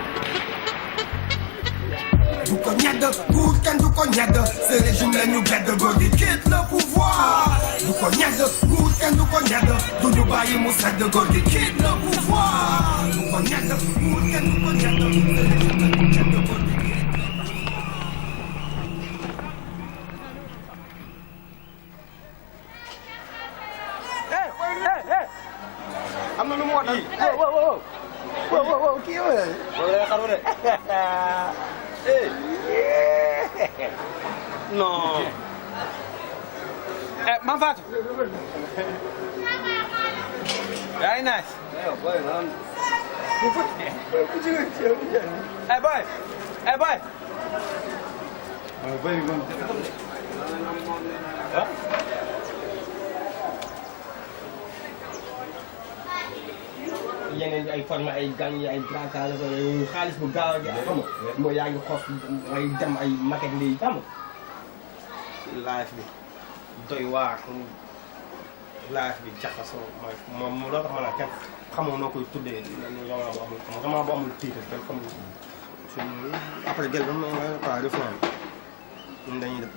Du ko ñedd, nguur kenn du ko ñedd. Ce régime la ñu gedd, góor gi quitte le pouvoir. Du ko ñedd, nguur kenn du ko ñedd. Du ñu bàyyi mu sedd, góor gi quitte le pouvoir. Du ko ñedd, nguur kenn du ko ñedd. Ce régime la ñu gedd, góor gi quitte le pouvoir. am na lu mu wax wow kii wala wala xaru de non man Fatou very nice boy yeneen ay formé ay gang yi ay braquage xaalis bu gaaw gi xam nga mooy yaa ngi xos ngay dem ay maquette lii xam nga live bi doy waar live bi jaxasoo mooy moom loo tax ma la kenn xamoo noo koy tuddee vraiment bu amul titre kenn xamul après gel ba ma quoi def naa ñun dañuy def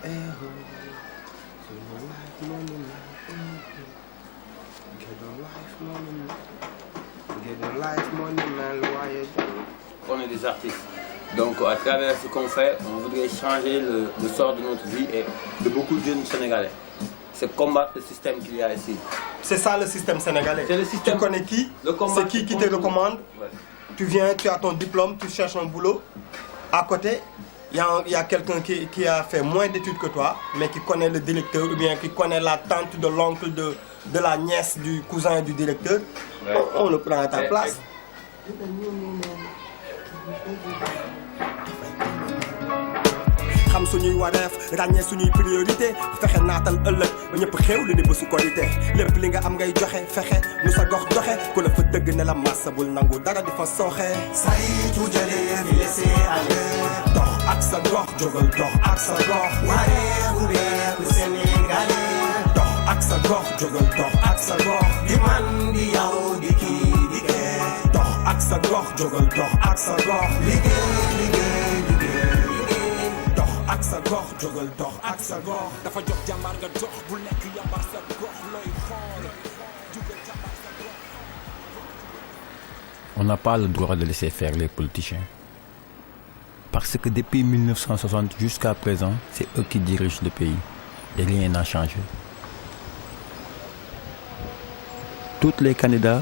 On est des artistes. Donc à travers ce qu'on fait, on voudrait changer le sort de notre vie et de beaucoup de jeunes Sénégalais. C'est combattre le système qu'il y a ici. C'est ça le système sénégalais. C'est le système. Tu connais qui? C'est qui te recommande? Ouais. Tu viens, tu as ton diplôme, tu cherches un boulot. À côté, il y a quelqu'un qui a fait moins d'études que toi, mais qui connaît le directeur ou bien qui connaît la tante de l'oncle de la nièce du cousin du directeur. Ouais. On le prend à ta place. xam suñuy wareef ràññee suñuy priorité fexe naatal ëllëg ba ñëpp xew li di bésu korité lépp li nga am ngay joxe fexe nu sa gox doxe ku la fa dëgg ne la massa bul nangu dara di fa sooxe saytu jëlee di laisser aller dox ak sa gox jógal dox ak sa gox wareeku beeku sénégalais dox ak sa gox jógal dox ak sa gox di man di yow di kii di kee dox ak sa gox jógal dox ak sa gox liggéey ak sa gox jógal dox ak sa gox dafa jox jàmbaar nga dox bu nekk yàmbar sa gox looy xool jógal jàmbaar sa gox. On n'a pas le droit de laisser faire les politiciens. Parce que depuis 1960 jusqu'à présent, c'est eux qui dirigent le pays. Et rien n'a changé. Tous les candidats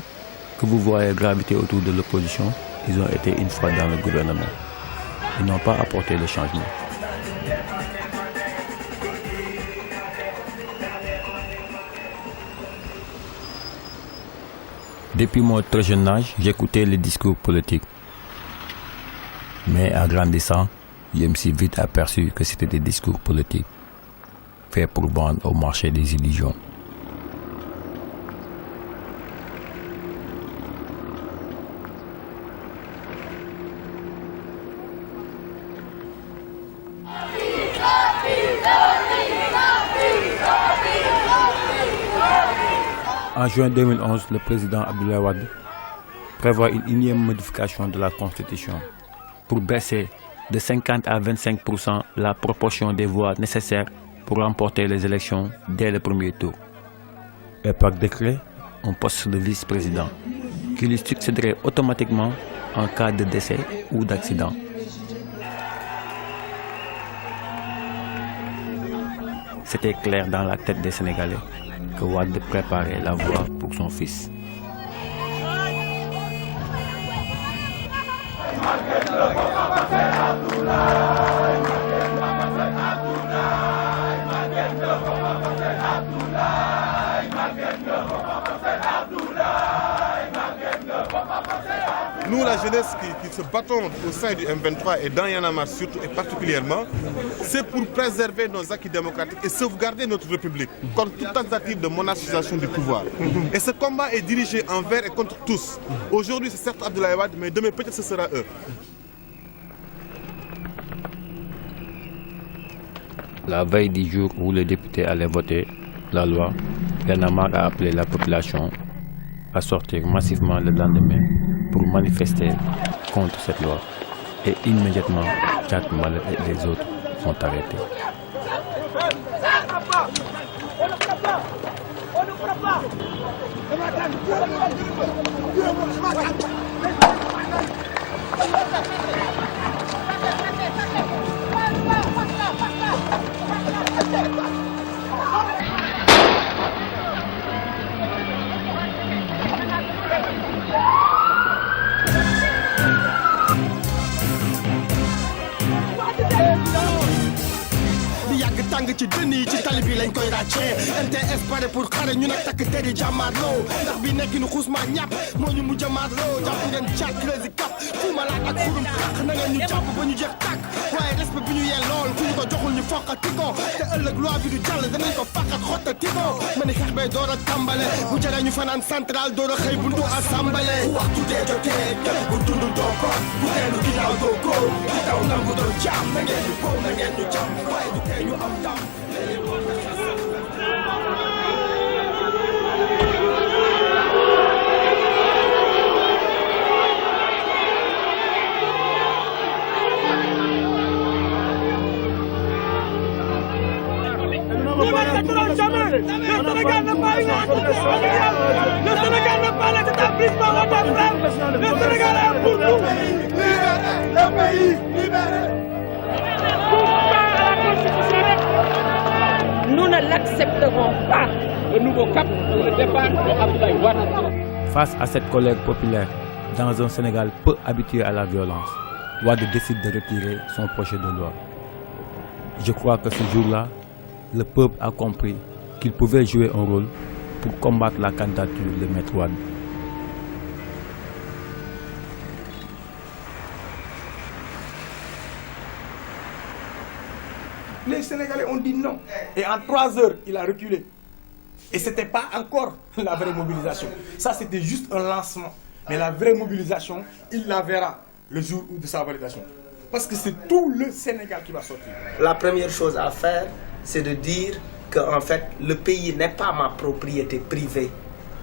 que vous voyez graviter autour de l'opposition, ils ont été une fois dans le gouvernement. Ils n'ont pas apporté le changement. Depuis mon très jeune âge, j'écoutais les discours politiques. Mais en grandissant, je me suis vite aperçu que c'était des discours politiques, faits pour vendre au marché des illusions. En juin 2011, le président Abdoulaye Wade prévoit une énième modification de la Constitution pour baisser de 50 à 25% la proportion des voix nécessaires pour remporter les élections dès le premier tour. Et par décret, un poste de vice-président qui lui succéderait automatiquement en cas de décès ou d'accident. C'était clair dans la tête des Sénégalais que Wade préparait la voie pour son fils. Nous, la jeunesse qui se battons au sein du M23 et dans Y'en a marre surtout et particulièrement, c'est pour préserver nos acquis démocratiques et sauvegarder notre République contre toute tentative de monarchisation du pouvoir. Et ce combat est dirigé envers et contre tous. Aujourd'hui, c'est certes Abdoulaye Wade, mais demain peut-être ce sera eux. La veille du jour où les députés allaient voter la loi, Y'en a marre a appelé la population à sortir massivement le lendemain pour manifester contre cette loi. Et immédiatement, Tchad Mallet et les autres sont arrêtés. tàng ci dënn yi ci tali bi lañ koy ràccee NTS pare pour xare ñu nag takk teri jàmmaarloo ndax bi nekk nu xuus maa ñàpp moo ñu mujj a maarloo jàpp ngeen caat Crazy Cap fu malaat ak furum xaq na ngeen ñu jàpp ba ñu jeex tàkk waaye respect bi ñu yee lool ku ñu ko joxul ñu foqati ko te ëllëg loi bi du jàll danañ ko fàqat xottati ko ma ni xeex bay door a tàmbale bu jaree ñu fanaan central door a xëy buntu assemblée waxtu dee jotee képp bu dund doo ko bu teelu ginnaaw doo ko di daw nangu doon jaam na ngeen ñu boow na ngeen ñu jàmm waaye du tee ñu am ndam Le Sénégal n'a pas une Le Sénégal n'a pas les établissements autofrappes. Le Sénégal est pour nous. Le pays libéré. Nous ne l'accepterons pas. Le nouveau cap, le départ de Abdoulaye Wade. Face à cette colère populaire, dans un Sénégal peu habitué à la violence, Wade décide de retirer son projet de loi. Je crois que ce jour-là, le peuple a compris qu'il pouvait jouer un rôle pour combattre la candidature de Maître Wade. Les Sénégalais ont dit non. Et en 3 heures, il a reculé. Et ce n'était pas encore la vraie mobilisation. Ça, c'était juste un lancement. Mais la vraie mobilisation, il la verra le jour de sa validation. Parce que c'est tout le Sénégal qui va sortir. La première chose à faire, c'est de dire qu'en fait, le pays n'est pas ma propriété privée.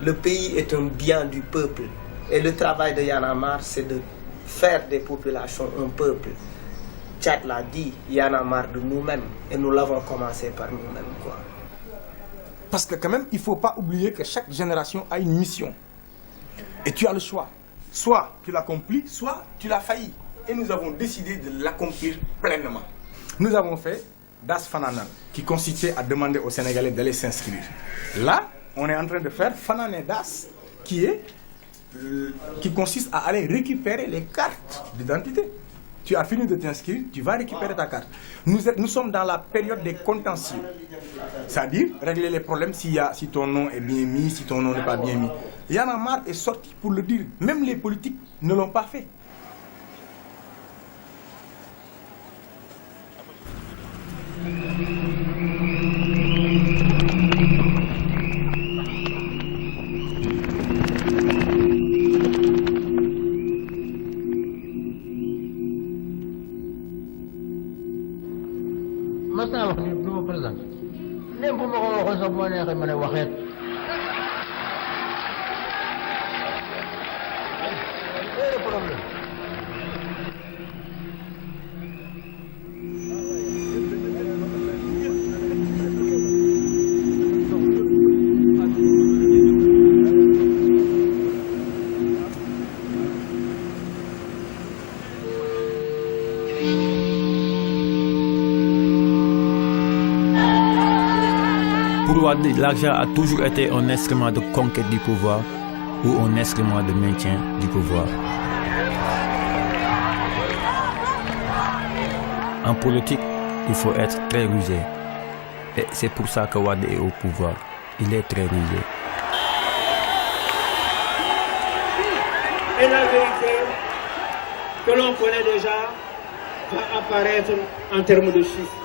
Le pays est un bien du peuple. Et le travail de Y'en a marre, c'est de faire des populations un peuple. Tchad l'a dit, Y'en a marre de nous-mêmes. Et nous l'avons commencé par nous-mêmes, quoi. Parce que quand même, il ne faut pas oublier que chaque génération a une mission. Et tu as le choix. Soit tu l'accomplis, soit tu l'as failli. Et nous avons décidé de l'accomplir pleinement. Nous avons fait Das Fananan, qui consistait à demander aux Sénégalais d'aller s'inscrire. Là, on est en train de faire Fanané Das, qui consiste à aller récupérer les cartes d'identité. Tu as fini de t'inscrire, tu vas récupérer ta carte. Nous sommes dans la période des contentieux. C'est-à-dire régler les problèmes si ton nom est bien mis, si ton nom n'est pas bien mis. Y'en a marre est sorti pour le dire. Même les politiques ne l'ont pas fait. Masa wax ni duma président même bu ma ko waxoon sax moo neexee ma ne waxeet Pour Wade, l'argent a toujours été un instrument de conquête du pouvoir ou un instrument de maintien du pouvoir. En politique, il faut être très rusé. Et c'est pour ça que Wade est au pouvoir. Il est très rusé. Et la vérité que l'on connaît déjà va apparaître en termes de chiffres.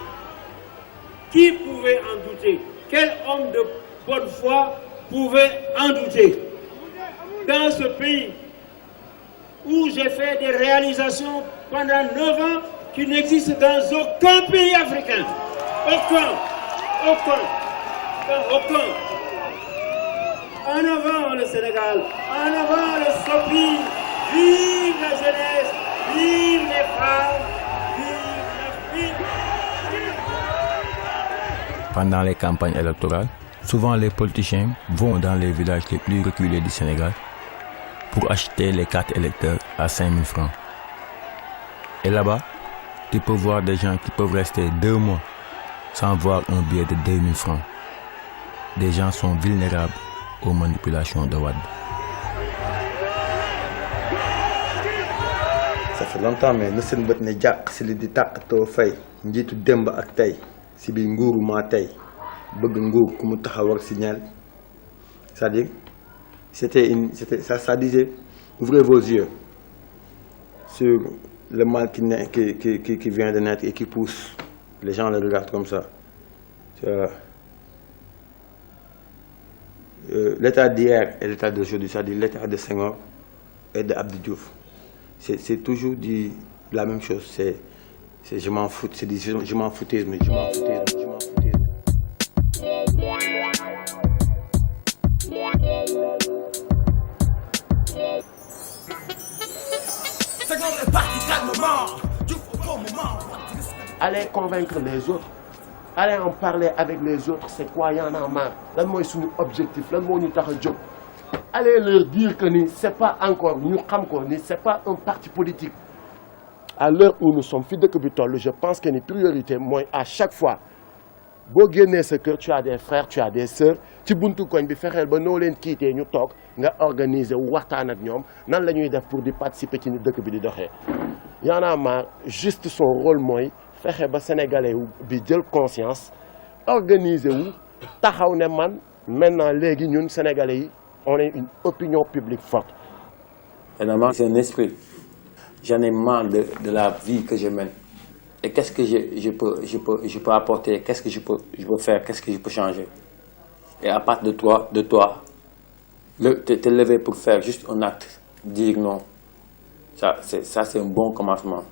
Qui pouvait en douter? Quel homme de bonne foi pouvait en douter? Dans ce pays où j'ai fait des réalisations pendant 9 ans qui n'existent dans aucun pays africain. Aucun. En avant le Sénégal, en avant le Sopi, vive la jeunesse, vive les femmes, vive l'Afrique. Pendant les campagnes électorales, souvent les politiciens vont dans les villages les plus reculés du Sénégal pour acheter les cartes électeurs à 5 000 francs. Et là-bas, tu peux voir des gens qui peuvent rester 2 mois sans voir un billet de 2 000 francs. Des gens sont vulnérables aux manipulations de Wade. Ça fait longtemps mais ne seen bët ne jàq si li di tàqatoo fay njiitu démb ak tey si biir nguuru maa tey bëgg nguur ku mu taxaw ak signal. C'est-à-dire ça disait ouvrez vos yeux sur le mal qui vient de naître et qui pousse. Les gens le regardent comme ça. L'état d'hier et l'état d'aujourd'hui, c'est-à-dire l'état de Senghor et de Abdou Diouf, c'est toujours dit la même chose. C'est je m'en fous, c'est dit je m'en foutisme. Allez convaincre les autres, allez en parler avec les autres, c'est quoi y'en a marre, lan mooy suñu objectif, lan moo ñu tax a jóg. Allez leur dire que ni c'est pas encore ñu xam ko ni c'est pas un parti politique. À l'heure où nous sommes fii dëkk bi toll, je pense que ni priorité mooy à chaque fois boo génnee sa kër tu as des frères, tu as des sœurs, ci buntu koñ bi fexeel ba noo leen kiitee ñu toog nga organiser waxtaan ak ñoom nan la ñuy def pour di participer ci ni dëkk bi di doxee. Y'en a marre, juste son rôle mooy fexe ba sénégalais bi jël conscience organiser wu taxaw ne man maintenant léegi ñun sénégalais yi on est une opinion publique forte. Finalement, c'est un esprit. J'en ai marre de la vie que je mène. Et qu'est-ce que je peux apporter, qu'est-ce que je peux faire, qu'est-ce que je peux changer. Et à part de toi, te lever pour faire juste un acte, dire non. Ça c'est un bon commencement.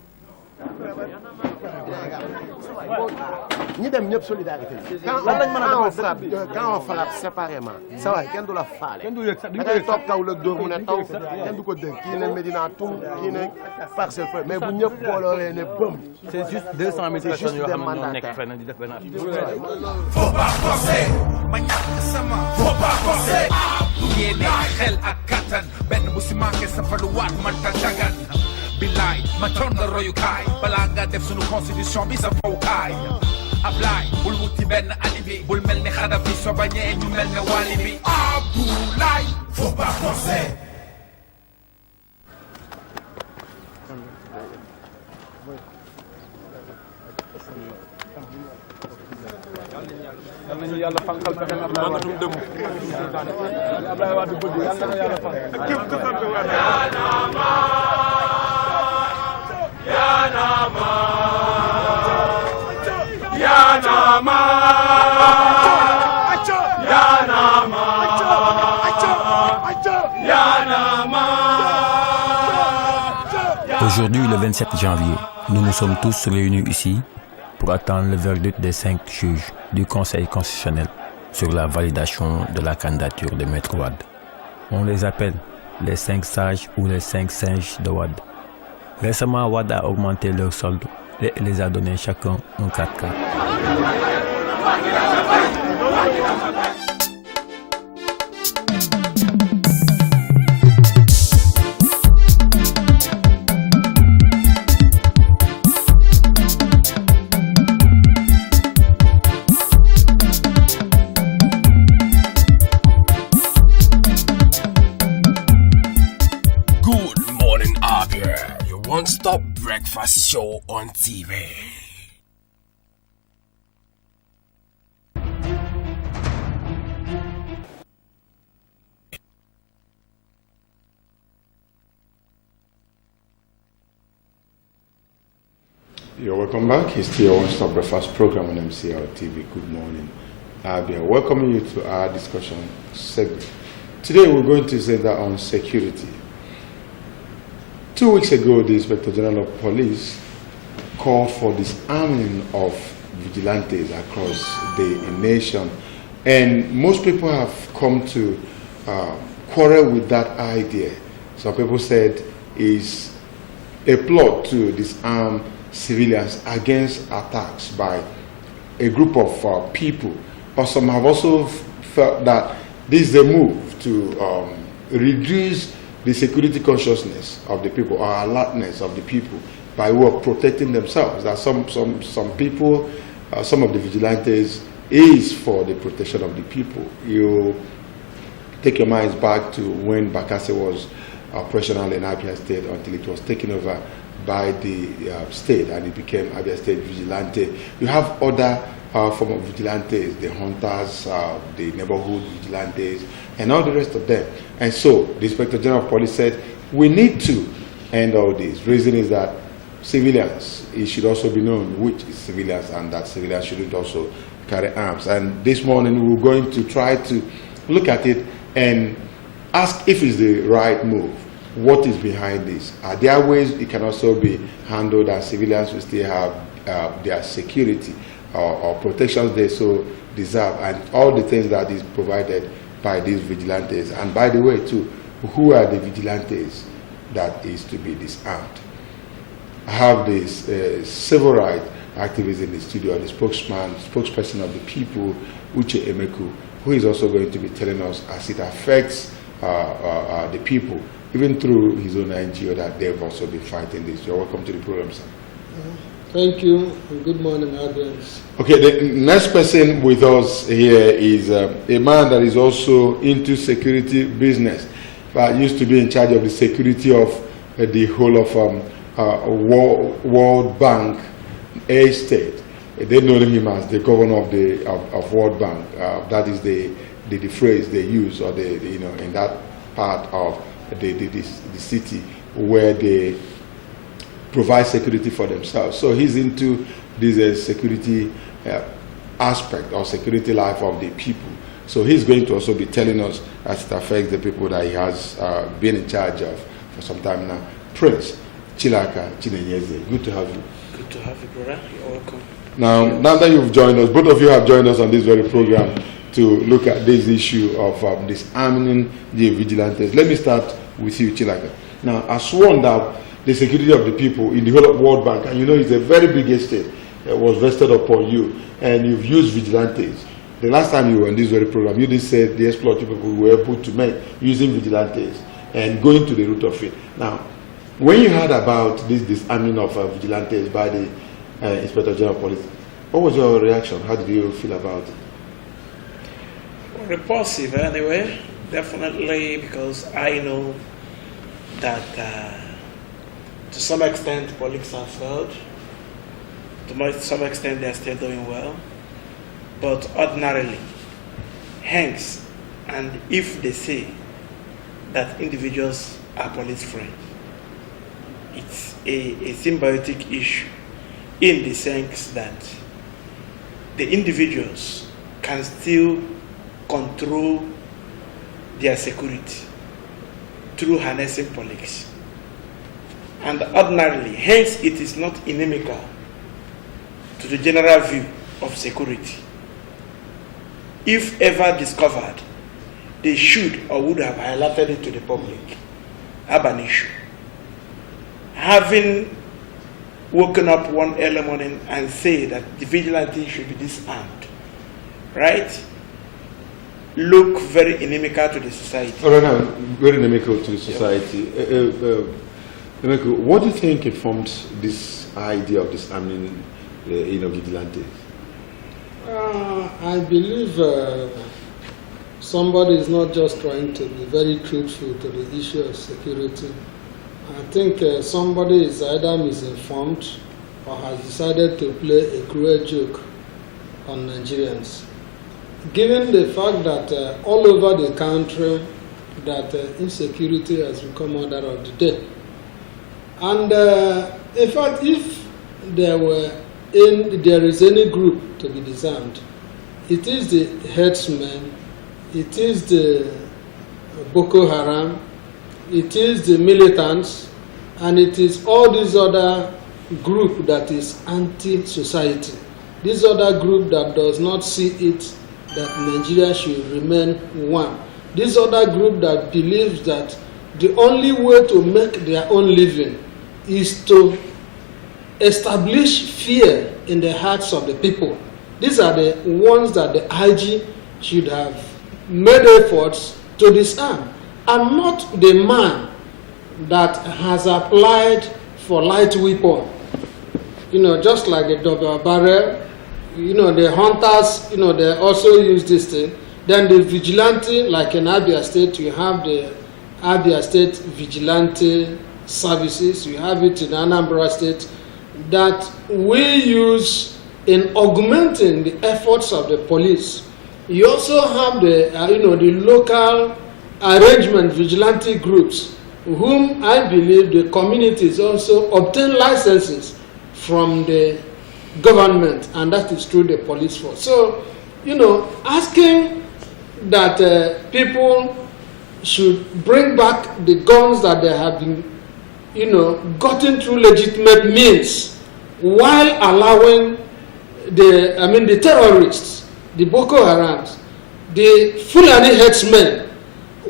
ñi dem ñëpp solidarité quand on frappe séparément sa waay kenn du la faale da ngay toog kaw la dóor mu ne taw kenn du ko dégg kii ne Médina Toum kii ne Parcelles Feu mais bu ñëpp booloolee ne bëm c'est juste 200 000 personnes yoo xam ne ñoo nekk fenn di def benn faut pas forcer ma ñàkk sama faut pas forcer yéene xel ak kattan benn bu si manqué sa faluwaat man ta dagan bilaay ma toon nga royukaay balaa nga def sunu constitution bi sa fawkaay Ablaay bul wuti benn alibi bul mel ni Xadafi soo bañee ñu mel ne wali bi Abdoulaye faut pas forcer. yal nañu yàlla fanqal pexe Ablaye Wade dum dëmm Ablaye Wade bëgg yal na yàlla fanqal képp ku sant Wade Aujourd'hui, le 27 janvier, nous nous sommes tous réunis ici pour attendre le verdict des 5 juges du Conseil constitutionnel sur la validation de la candidature de Maître Wade. On les appelle les 5 sages ou les 5 singes de Wade. Récemment, Wade a augmenté leur solde et les a donné chacun un 4x4. Good morning, Abia, your one-stop breakfast show on TV. You're welcome back. It's still your one-stop breakfast program on MCR TV. Good morning, Abia. Welcoming you to our discussion segment. Today we're going to center on security. 2 weeks ago, the Inspector General of Police called for disarming of vigilantes across the nation, and most people have come to quarrel with that idea. Some people said it's a plot to disarm civilians against attacks by a group of people, but some have also felt that this is a move to reduce the security consciousness of the people or alertness of the people by way of protecting themselves. That some people, some of the vigilantes is for the protection of the people. You take your minds back to when Bakassi was operational in Abia State until it was taken over by the state and it became Abia State Vigilante. You have other form of vigilantes, the hunters, the neighborhood vigilantes, and all the rest of them. And so the Inspector General of Police said, we need to end all this. Reason is that civilians, it should also be known which is civilians and that civilians shouldn't also carry arms. And this morning we're going to try to look at it and ask if it's the right move. What is behind this? Are there ways it can also be handled and civilians will still have their security or protections they so deserve, and all the things that is provided by these vigilantes? And by the way too, who are the vigilantes that is to be disarmed? I have this civil rights activist in the studio, the spokesperson of the people, Uche Emeku, who is also going to be telling us as it affects the people, even through his own NGO, that they've also been fighting this. You're welcome to the program, sir. Thank you, and good morning, audience. Okay, the next person with us here is a man that is also into security business, but used to be in charge of the security of the whole of World Bank estate. They know him as the governor of World Bank. That is the phrase they use, or in that part of the city where they provide security for themselves. So he's into this security aspect or security life of the people. So he's going to also be telling us as it affects the people that he has been in charge of for some time now. Prince Chilaka Chinenyeze, good to have you. Good to have you, brother. You're welcome. Now that you've joined us, both of you have joined us on this very program to look at this issue of disarming the vigilantes. Let me start with you, Chilaka. Now, I sworn that the security of the people in the whole of World Bank, and you know it's a very big estate that was vested upon you, and you've used vigilantes. The last time you were on this very program, you did say the exploit people were able to make using vigilantes and going to the root of it. Now, when you heard about this disarming of vigilantes by the Inspector General of Police, what was your reaction? How did you feel about it? Well, repulsive anyway, definitely, because I know that to some extent police have failed, to some extent they are still doing well, but ordinarily, hence, and if they say that individuals are police friends, it's a symbiotic issue in the sense that the individuals can still control their security through harnessing police. And ordinarily, hence it is not inimical to the general view of security. If ever discovered, they should or would have highlighted it to the public have an issue. Having woken up one early morning and say that the vigilantes should be disarmed, right? Look very inimical to the society. All right, now, very inimical to the society. What do you think informs this idea of disarming, vigilantes? I believe somebody is not just trying to be very truthful to the issue of security. I think somebody is either misinformed or has decided to play a cruel joke on Nigerians. Given the fact that all over the country that insecurity has become order of the day. And in fact, if there is any group to be disarmed, it is the herdsmen, it is the Boko Haram, it is the militants, and it is all these other group that is anti-society. This other group that does not see it that Nigeria should remain one. This other group that believes that the only way to make their own living is to establish fear in the hearts of the people. These are the ones that the IG should have made efforts to disarm, and not the man that has applied for light weapon. Just like a double barrel, the hunters, they also use this thing. Then the vigilante, like in Abia State, you have the Abia State Vigilante Services, you have it in Anambra State, that we use in augmenting the efforts of the police. You also have the, the local arrangement vigilante groups, whom I believe the communities also obtain licenses from the government, and that is through the police force. So, asking that people should bring back the guns that they have been, gotten through legitimate means, while allowing the terrorists, the Boko Harams, the Fulani headsmen,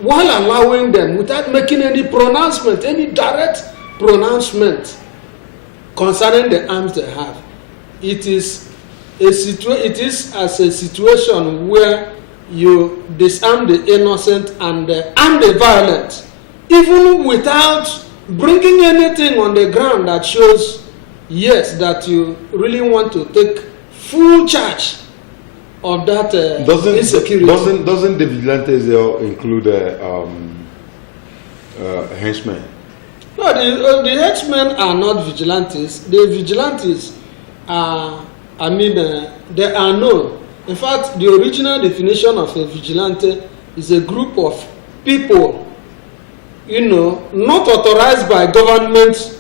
while allowing them without making any pronouncement, any direct pronouncement concerning the arms they have. It is as a situation where you disarm the innocent and arm the violent, even without bringing anything on the ground that shows, yes, that you really want to take full charge of that insecurity. Doesn't the vigilantes include henchmen? No, the henchmen are not vigilantes. The vigilantes are, they are known. In fact, the original definition of a vigilante is a group of people, not authorized by government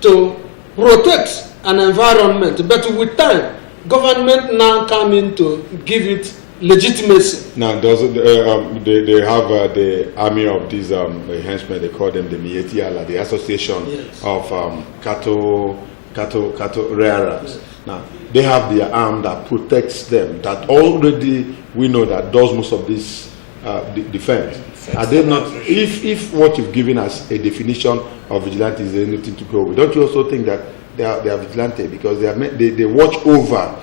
to protect an environment, but with time, government now come in to give it legitimacy. Now, they have the army of these henchmen, they call them the Mietiala, the association of cattle rearers. Yes. Now, they have their arm that protects them, that already we know that does most of this defense. Are they not, if what you've given us a definition of vigilante is anything to go with, don't you also think that they are vigilante because they watch over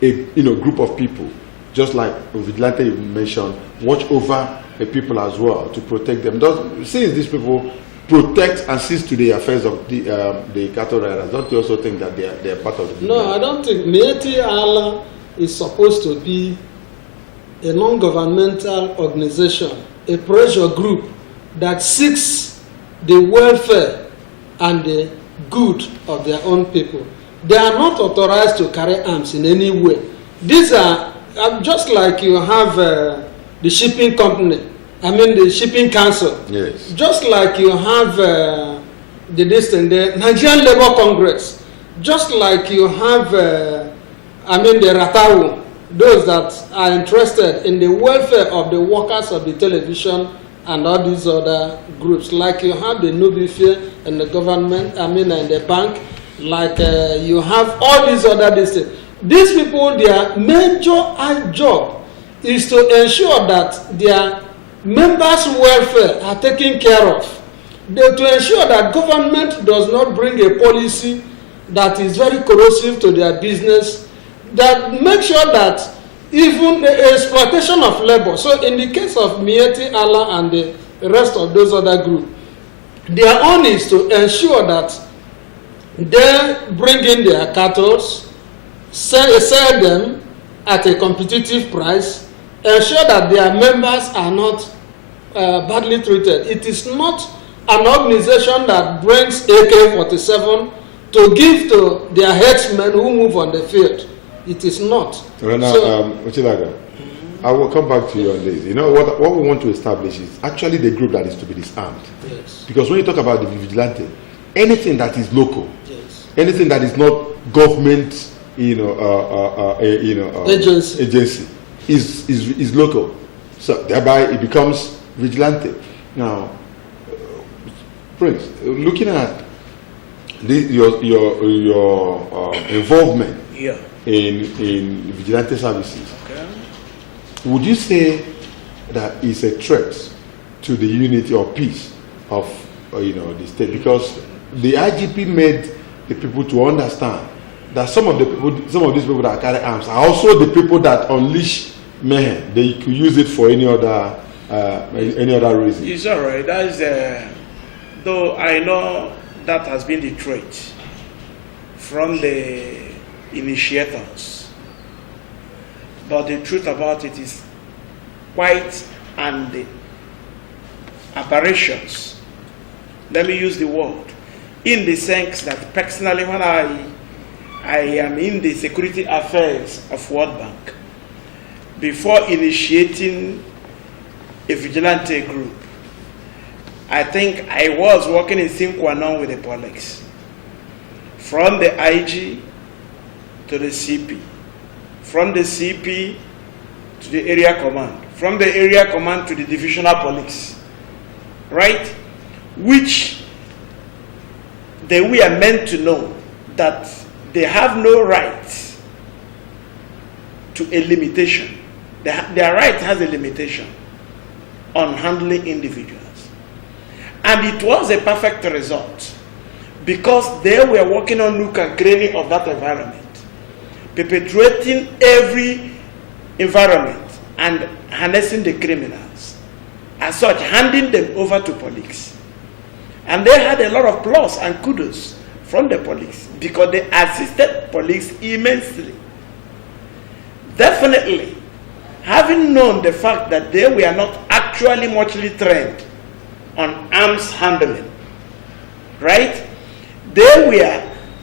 a group of people, just like vigilante you mentioned, watch over the people as well to protect them? Since these people protect and see to the affairs of the cattle riders, don't you also think that they are part of the vigilante? No, I don't think. Mieti Allah is supposed to be a non-governmental organization, a pressure group that seeks the welfare and the good of their own people. They are not authorized to carry arms in any way. These are just like you have the shipping company, the shipping council. Yes. Just like you have the Nigerian Labour Congress. Just like you have the Ratawu, those that are interested in the welfare of the workers of the television and all these other groups. Like you have the Nubife and the government, and the bank. Like you have all these other things. These people, their major job is to ensure that their members' welfare are taken care of. to ensure that government does not bring a policy that is very corrosive to their business, that make sure that even the exploitation of labor. So in the case of Mieti Allah and the rest of those other groups, their own is to ensure that they bring in their cattle, sell them at a competitive price, ensure that their members are not badly treated. It is not an organization that brings AK-47 to give to their headsmen who move on the field. It is not. Uchilaga, I will come back to you on this. You know, what we want to establish is actually the group that is to be disarmed. Yes. Because when you talk about the vigilante, anything that is local, yes, anything that is not government, agency is local. So thereby it becomes vigilante. Now, Prince, looking at your involvement in vigilante services, would you say that it's a threat to the unity or peace of the state? Because the IGP made the people to understand that some of these people that carry arms are also the people that unleash mayhem. They could use it for any other reason. It's all right. That is, though I know that has been the threat from the initiators, but the truth about it is quite and the aberrations. Let me use the word in the sense that personally, when I am in the security affairs of World Bank, before initiating a vigilante group, I think I was working in Sinquanon with the police, from the IG to the CP, from the CP to the area command, from the area command to the divisional police, right? Which they were meant to know that they have no right to a limitation. Their right has a limitation on handling individuals. And it was a perfect result because they were working on nook and cranny of that environment, perpetuating every environment and harnessing the criminals. As such, handing them over to police. And they had a lot of applause and kudos from the police because they assisted police immensely. Definitely, having known the fact that they were not actually muchly trained on arms handling, right? They were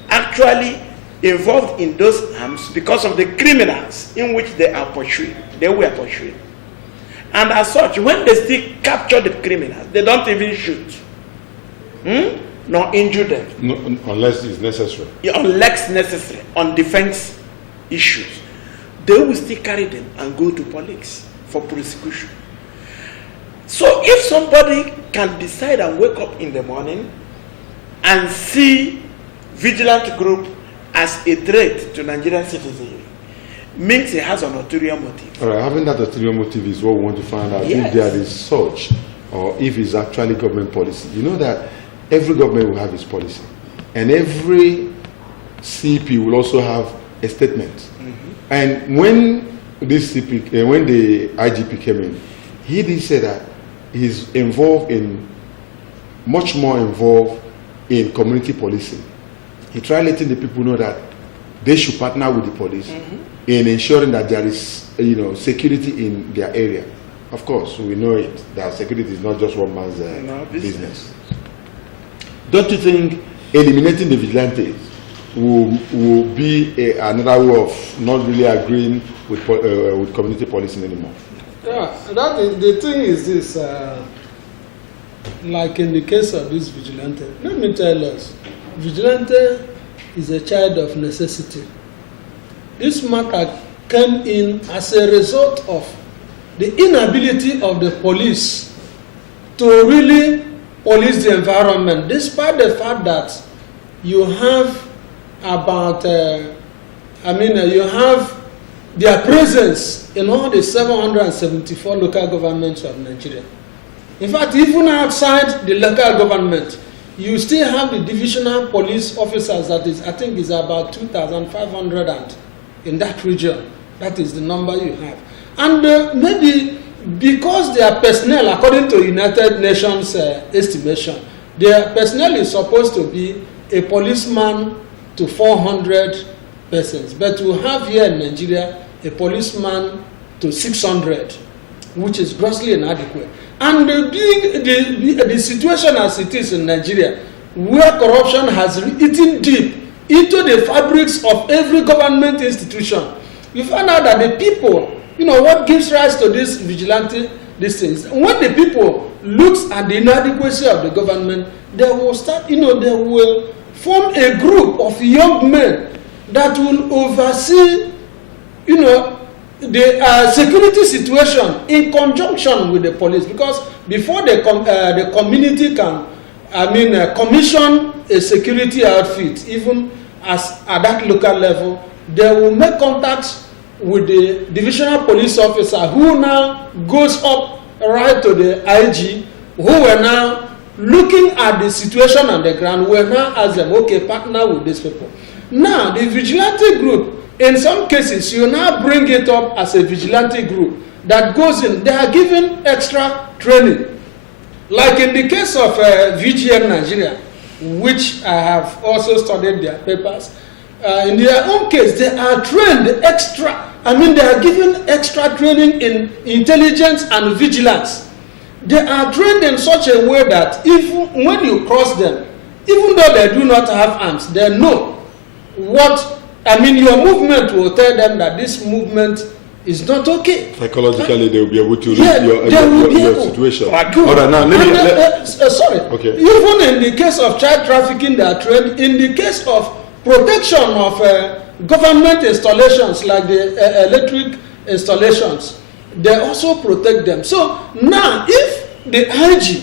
actually involved in those arms because of the criminals in which they are pursuing. They were pursuing. And as such, when they still capture the criminals, they don't even shoot. Nor injure them. No, unless it's necessary. Yeah, unless necessary, on defense issues. They will still carry them and go to police for prosecution. So if somebody can decide and wake up in the morning and see vigilant group as a threat to Nigerian citizenry, means he has an ulterior motive. All right, having that ulterior motive is what we want to find out. Yes. If there is such, or if it's actually government policy. You know that every government will have its policy, and every CP will also have a statement. Mm-hmm. And when this CP, when the IGP came in, he did say that he's much more involved in community policing. He tried letting the people know that they should partner with the police in ensuring that there is, security in their area. Of course, we know it, that security is not just one man's business. Don't you think eliminating the vigilantes will be another way of not really agreeing with community policing anymore? Yeah, the thing is this, like in the case of this vigilante, let me tell us, vigilante is a child of necessity. This matter came in as a result of the inability of the police to really police the environment, despite the fact that you have about, you have their presence in all the 774 local governments of Nigeria. In fact, even outside the local government, you still have the divisional police officers. That is, I think, is about 2,500 and in that region. That is the number you have. And maybe because their personnel, according to United Nations estimation, their personnel is supposed to be a policeman to 400 persons. But we have here in Nigeria a policeman to 600, which is grossly inadequate. And the situation as it is in Nigeria, where corruption has eaten deep into the fabrics of every government institution, you find out that the people, what gives rise to this vigilante, these things, when the people looks at the inadequacy of the government, they will start, they will form a group of young men that will oversee, the security situation in conjunction with the police, because before the community can, commission a security outfit, even at that local level, they will make contacts with the divisional police officer, who now goes up right to the IG, who are now looking at the situation on the ground, will now ask them, okay, partner with these people. Now, the vigilante group, in some cases, you now bring it up as a vigilante group that goes in. They are given extra training. Like in the case of VGM Nigeria, which I have also studied their papers, in their own case, they are trained extra. They are given extra training in intelligence and vigilance. They are trained in such a way that even when you cross them, even though they do not have arms, they know what, your movement will tell them that this movement is not okay. Psychologically, they will be able to read your situation. All right, now, sorry. Okay. Even in the case of child trafficking, they are trained. In the case of protection of government installations, like the electric installations, they also protect them. So now, if the IG,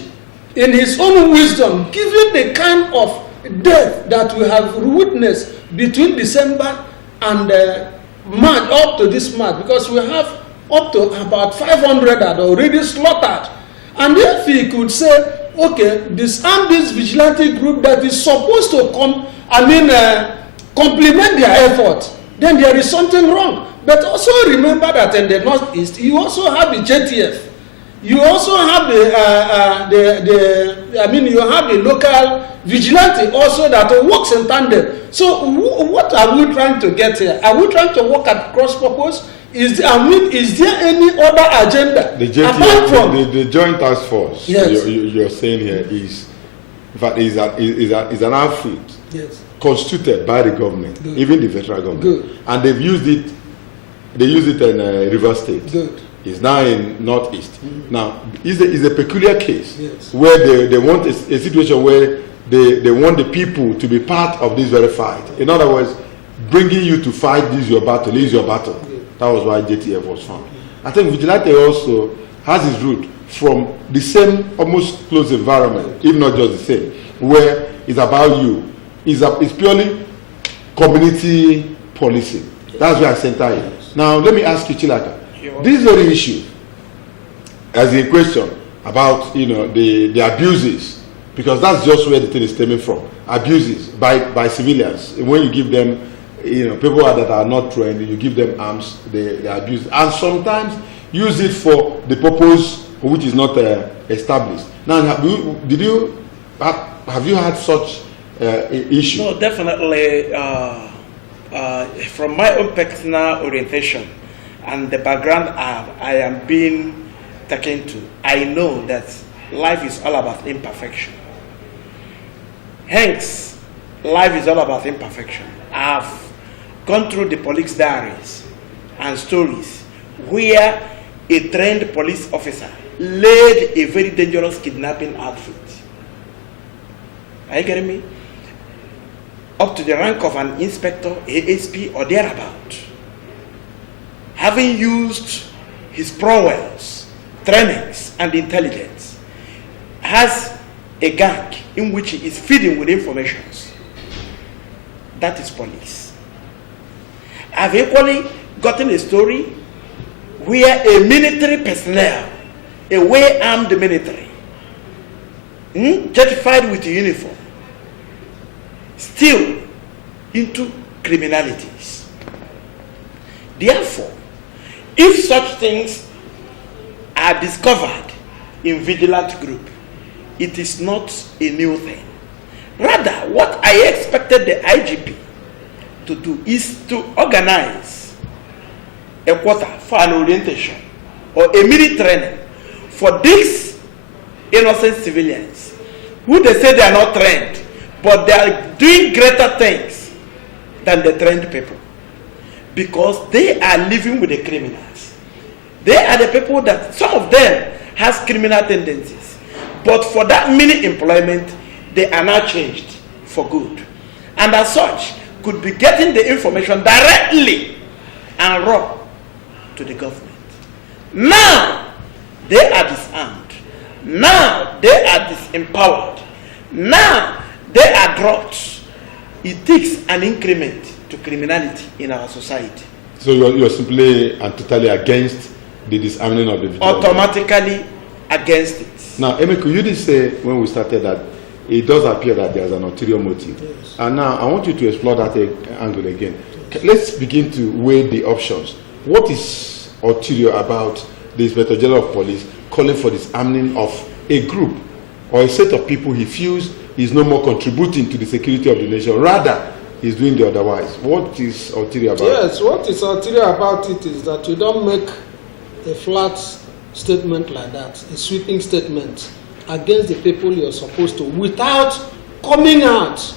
in his own wisdom, given the kind of death that we have witnessed between December and March, up to this March, because we have up to about 500 that are already slaughtered. And if he could say, okay, disarm this vigilante group that is supposed to complement their effort, then there is something wrong. But also remember that in the Northeast, you also have the JTF. You also have you have the local vigilante also that works in tandem. So what are we trying to get here? Are we trying to work at cross purpose? Is there any other agenda? The JTF, the Joint Task Force, yes, you're saying here is, in fact, is an outfit, yes, constituted by the government, good, even the federal government. Good. And they've used it. They use it in River State. Good. It's now in Northeast. Mm-hmm. Now, it's a peculiar case, yes, where they want a situation where they want the people to be part of this very fight. In other words, bringing you to fight this your battle, is your battle. Good. That was why JTF was found. Mm-hmm. I think Vigilante also has its root from the same almost close environment, if not just the same, where it's about you. It's purely community policing. That's where I center it. Now, let me ask you, Chilaka, this very issue, as a question about the abuses, because that's just where the thing is stemming from. Abuses by civilians. When you give them, people that are not trained, you give them arms, they abuse, and sometimes use it for the purpose which is not established. Now, have you had such issue? No, definitely. From my own personal orientation and the background I am being taken to, I know that life is all about imperfection. Hence, life is all about imperfection. I've gone through the police diaries and stories where a trained police officer led a very dangerous kidnapping outfit. Are you getting me? Up to the rank of an inspector, ASP, or thereabout. Having used his prowess, trainings, and intelligence, has a gang in which he is feeding with information. That is police. I've equally gotten a story where a military personnel, a well-armed military, certified with uniform, still into criminalities. Therefore, if such things are discovered in vigilant group, it is not a new thing. Rather, what I expected the IGP to do is to organize a quota for an orientation or a mini training for these innocent civilians who they say they are not trained, but they are doing greater things than the trained people, because they are living with the criminals. They are the people that, some of them has criminal tendencies, but for that mini employment, they are now changed for good, and as such could be getting the information directly and raw to the government. Now they are disarmed. Now they are disempowered. Now they are dropped. It takes an increment to criminality in our society. So you're simply and totally against the disarming of the vigilante? Automatically against it. Now, Emeka, you did say when we started that it does appear that there's an ulterior motive. Yes. And now I want you to explore that angle again. Yes. Let's begin to weigh the options. What is ulterior about the Inspector General of Police calling for disarming of a group or a set of people he feels is no more contributing to the security of the nation, rather he's doing the otherwise? What is ulterior about it? Yes, what is ulterior about it is that you don't make a flat statement like that, a sweeping statement against the people you're supposed to, without coming out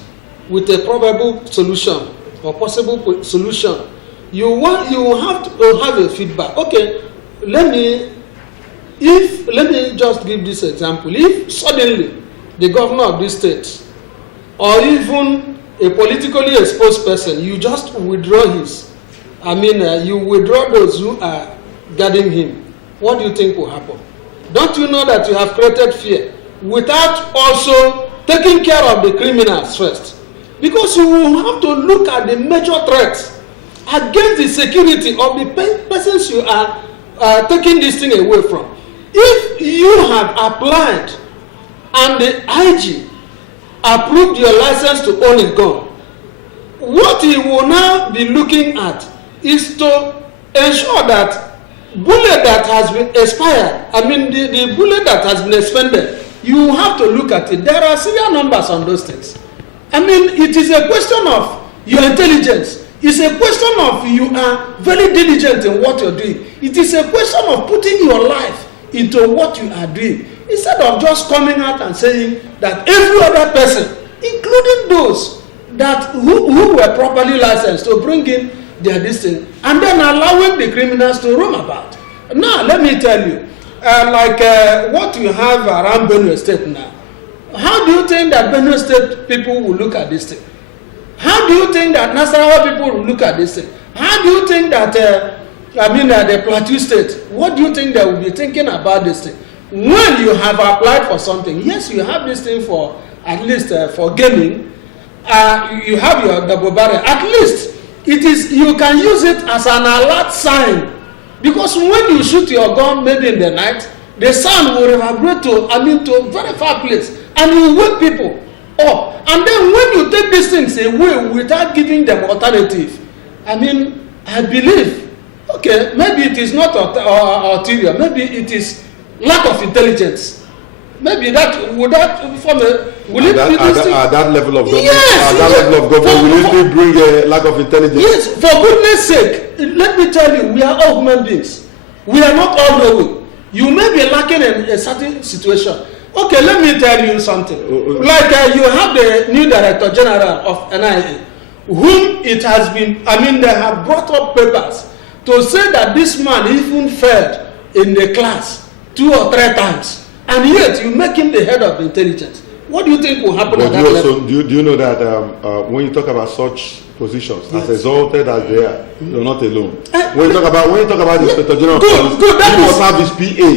with a probable solution or possible solution. You have to have a feedback. Okay, let me just give this example. If suddenly the governor of this state or even a politically exposed person, you just withdraw you withdraw those who are guarding him, what do you think will happen? Don't you know that you have created fear without also taking care of the criminals first? Because you will have to look at the major threats against the security of the persons you are taking this thing away from. If you have applied and the IG approved your license to own a gun, what he will now be looking at is to ensure that bullet that has been expired, the bullet that has been expended, you have to look at it. There are serial numbers on those things. It is a question of your intelligence. It's a question of you are very diligent in what you're doing. It is a question of putting your life into what you are doing, instead of just coming out and saying that every other person, including those who were properly licensed to bring in their distance, and then allowing the criminals to roam about. Now, let me tell you, what you have around Benue State now, how do you think that Benue State people will look at this thing? How do you think that Nasarawa people will look at this thing? How do you think that, the Plateau State, what do you think they will be thinking about this thing? When you have applied for something, yes, you have this thing for, at least for gaming, you have your double barrel, at least you can use it as an alert sign, because when you shoot your gun maybe in the night, the sound will reverberate to a very far place, and you wake people up. And then when you take these things away without giving them alternative, I believe, okay, maybe it is not ulterior, maybe it is lack of intelligence. Maybe that will it at that level of government, yes, level of government, will it bring a lack of intelligence? Yes, for goodness sake, let me tell you, we are all human beings. We are not all knowing. You may be lacking in a certain situation. Okay, let me tell you something. Like you have the new Director General of NIA, whom it has been, they have brought up papers to say that this man even failed in the class 2 or 3 times. And yet, you make him the head of intelligence. What do you think will happen at that level? Do you know that when you talk about such positions, yes, as exalted as they are, you're not alone. When you talk about the Inspector General of Police, you must have his PA.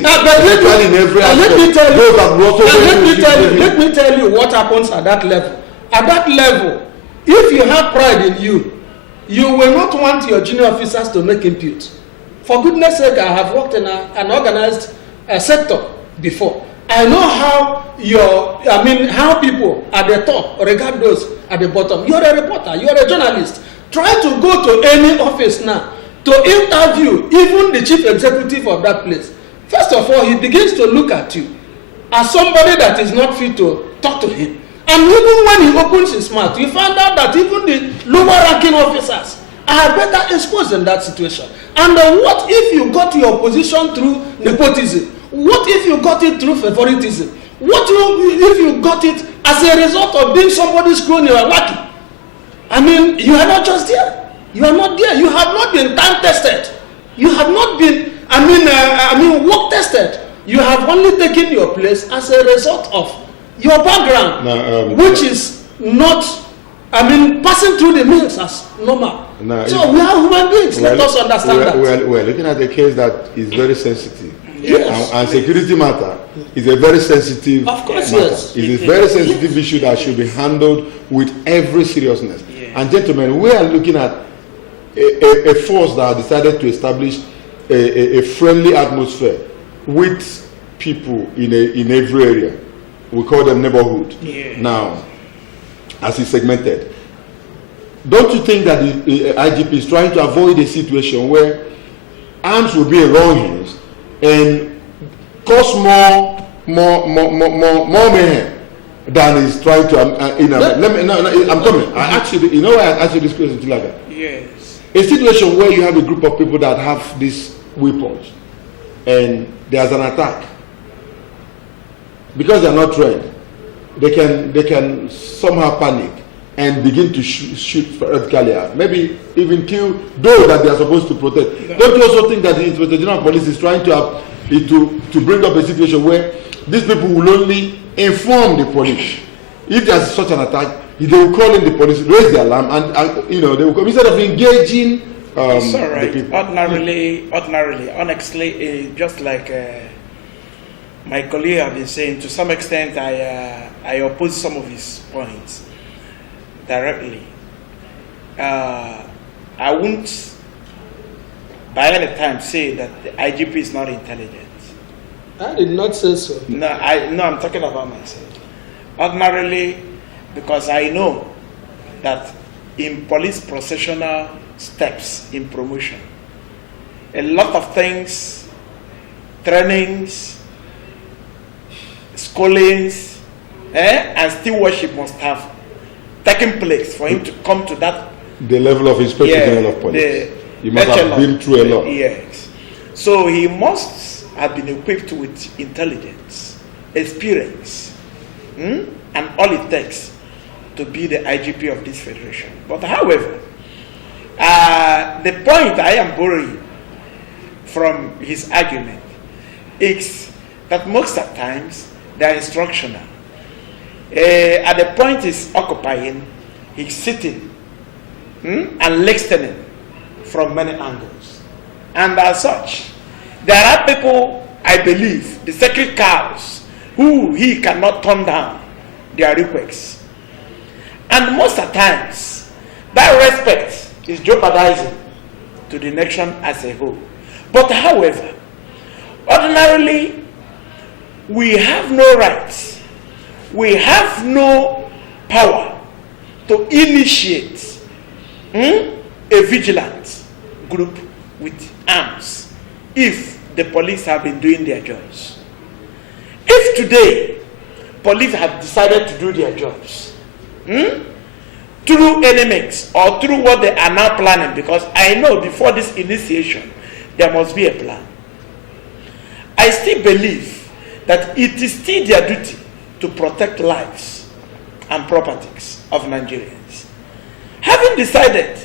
Let me tell you what happens at that level. At that level, if you have pride in you, you will not want your junior officers to make impute. For goodness sake, I have worked in an organized sector before. I know how how people at the top regard those at the bottom. You're a reporter, you're a journalist. Try to go to any office now to interview even the chief executive of that place. First of all, he begins to look at you as somebody that is not fit to talk to him. And even when he opens his mouth, you find out that even the lower ranking officers are better exposed in that situation. And what if you got your position through nepotism? What if you got it through favoritism? What if you got it as a result of being somebody's crony or lucky? I mean, you are not just there. You are not there. You have not been time tested. You have not been, work tested. You have only taken your place as a result of your background, which is not, passing through the means as normal. So we are human beings. Let us understand that. We're looking at a case that is very sensitive. Yes. And security matter is a very sensitive of course, matter. yes. It is a very sensitive issue that should be handled with every seriousness. Yeah. And gentlemen, we are looking at a force that decided to establish a friendly atmosphere with people in every area. We call them neighborhood. Yeah. Now, as it's segmented, don't you think that the IGP is trying to avoid a situation where arms will be in wrong hands and cause more mayhem than is trying to I'm coming. I actually, you know why I asked you this question, Tilaga? Yes. A situation where you have a group of people that have these weapons and there's an attack. Because they are not trained, they can somehow panic and begin to shoot vertically out. Maybe even kill those that they are supposed to protect. Yeah. Don't you also think that the Inspector General of Police is trying to bring up a situation where these people will only inform the police? If there's such an attack, they will call in the police, raise the alarm, and they will come instead of engaging it's all right. the people. Ordinarily, honestly, just like my colleague have been saying, to some extent, I oppose some of his points directly. I won't by any time say that the IGP is not intelligent. I did not say so. No, I'm talking about myself. Ordinarily, because I know that in police processional steps in promotion, a lot of things, trainings, schoolings, and still worship must have taken place for him to come to that. The level of Inspector General of Police. He must have been through a lot. Yes. So he must have been equipped with intelligence, experience, and all it takes to be the IGP of this federation. But however, the point I am borrowing from his argument is that most of the times they are instructional. At the point he's occupying, he's sitting and listening from many angles. And as such, there are people, I believe, the sacred cows, who he cannot turn down their requests. And most of the times, that respect is jeopardizing to the nation as a whole. But however, ordinarily, we have no rights, we have no power to initiate a vigilant group with arms if the police have been doing their jobs. If today police have decided to do their jobs through any means or through what they are now planning, because I know before this initiation there must be a plan, I still believe that it is still their duty to protect lives and properties of Nigerians. Having decided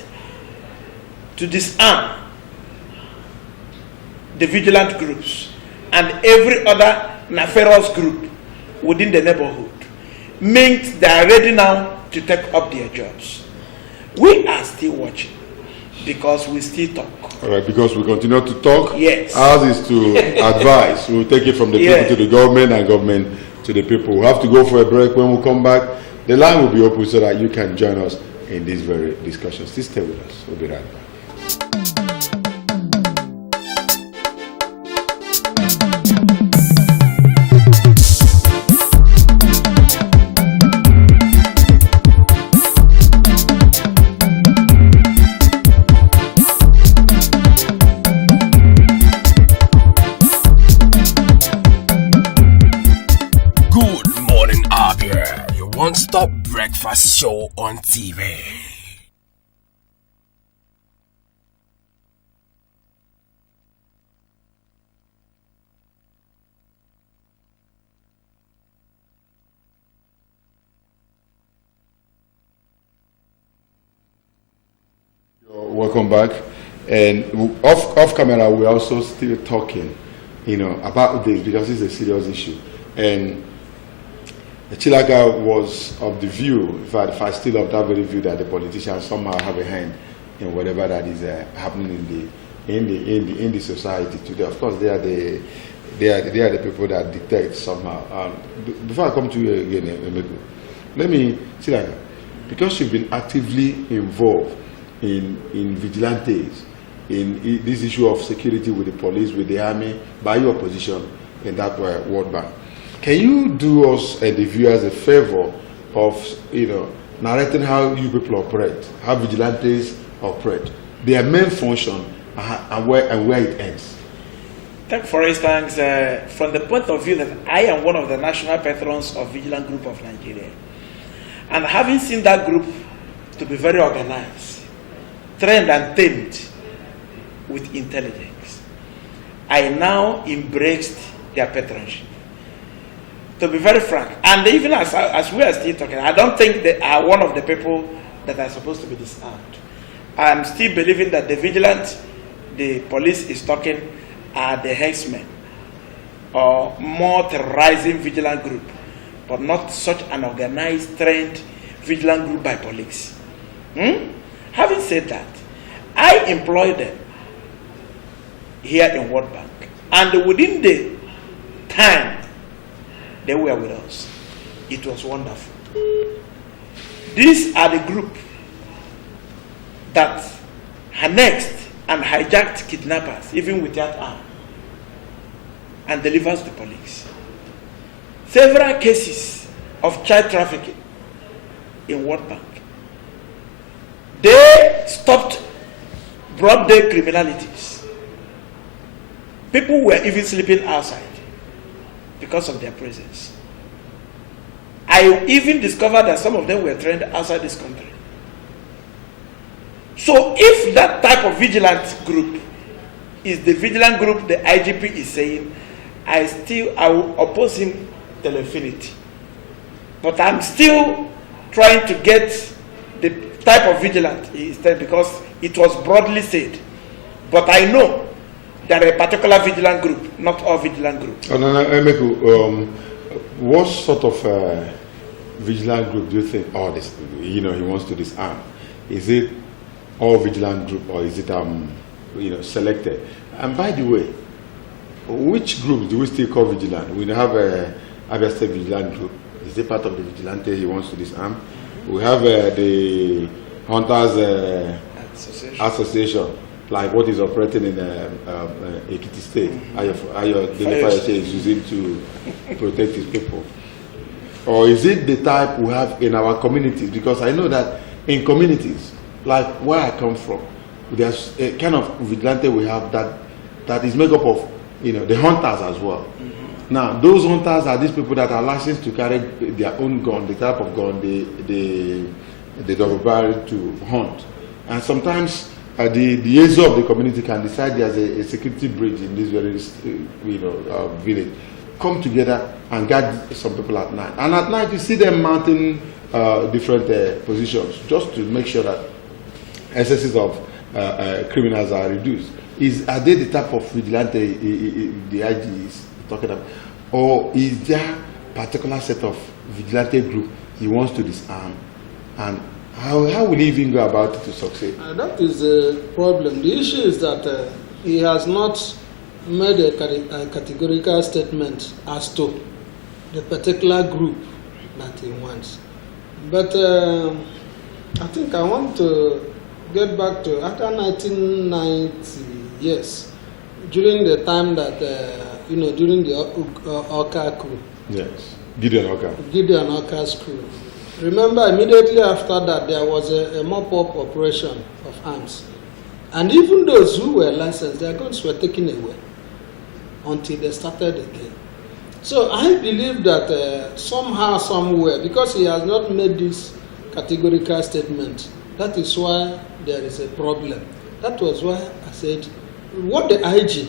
to disarm the vigilant groups and every other nefarious group within the neighborhood means they are ready now to take up their jobs. We are still watching because we still talk. All right, because we continue to talk. Yes. Ours is to advise. We'll take it from the people to the government and government to the people. We'll have to go for a break. When we come back, the line will be open so that you can join us in this very discussion. Still stay with us. We'll be right back. breakfast show on TV. Welcome back. And off camera, we're also still talking, about this because it's a serious issue. And Chilaga was of the view, in fact, if I still of that very view, that the politicians somehow have a hand in whatever that is happening in the society today. Of course, they are the people that dictate somehow. Before I come to you again, let me, Chilaga, because you've been actively involved in vigilantes, in this issue of security with the police, with the army, by your position in that World Bank. Can you do us and the viewers a favor of, narrating how you people operate, how vigilantes operate, their main function, and where it ends? Take for instance, from the point of view that I am one of the national patrons of Vigilant Group of Nigeria, and having seen that group to be very organized, trained and tamed with intelligence, I now embraced their patronship. To be very frank, and even as we are still talking, I don't think they are one of the people that are supposed to be disarmed. I'm still believing that the vigilant, the police is talking, are the herdsmen or more terrorizing vigilant group, but not such an organized, trained vigilant group by police. Having said that, I employ them here in World Bank, and within the time they were with us, it was wonderful. These are the group that annexed and hijacked kidnappers, even without arms, and delivers to police. Several cases of child trafficking in World Bank. They stopped broad-day criminalities. People were even sleeping outside because of their presence. I even discovered that some of them were trained outside this country. So if that type of vigilant group is the vigilant group the IGP is saying, I will oppose him till infinity. But I'm still trying to get the type of vigilant he said, because it was broadly said. But I know there are a particular vigilant group, not all vigilant groups. Emeku, what sort of vigilant group do you think, this, he wants to disarm? Is it all vigilant group, or is it selected? And by the way, which groups do we still call vigilant? We have a Abia State Vigilant Group. Is it part of the vigilante he wants to disarm? We have the Hunters Association, like what is operating in Ekiti State. Ayo Denefayese is using to protect his people. Or is it the type we have in our communities? Because I know that in communities, like where I come from, there's a kind of vigilante we have that is made up of the hunters as well. Now, those hunters are these people that are licensed to carry their own gun, the type of gun they double barrel to hunt. And sometimes the ESO of the community can decide there's a security bridge in this very village. Come together and guard some people at night. And at night you see them mounting different positions just to make sure that excesses of criminals are reduced. Are they the type of vigilante the IG is talking about? Or is there a particular set of vigilante group he wants to disarm? And how will he even go about it to succeed? That is the problem. The issue is that he has not made a categorical statement as to the particular group that he wants. But I think I want to get back to after 1990, yes, during the time that, during the Oka coup. Yes, Gideon Oka. Gideon Oka's coup. Remember, immediately after that, there was a mop-up operation of arms. And even those who were licensed, their guns were taken away until they started again. So I believe that somehow, somewhere, because he has not made this categorical statement, that is why there is a problem. That was why I said what the IG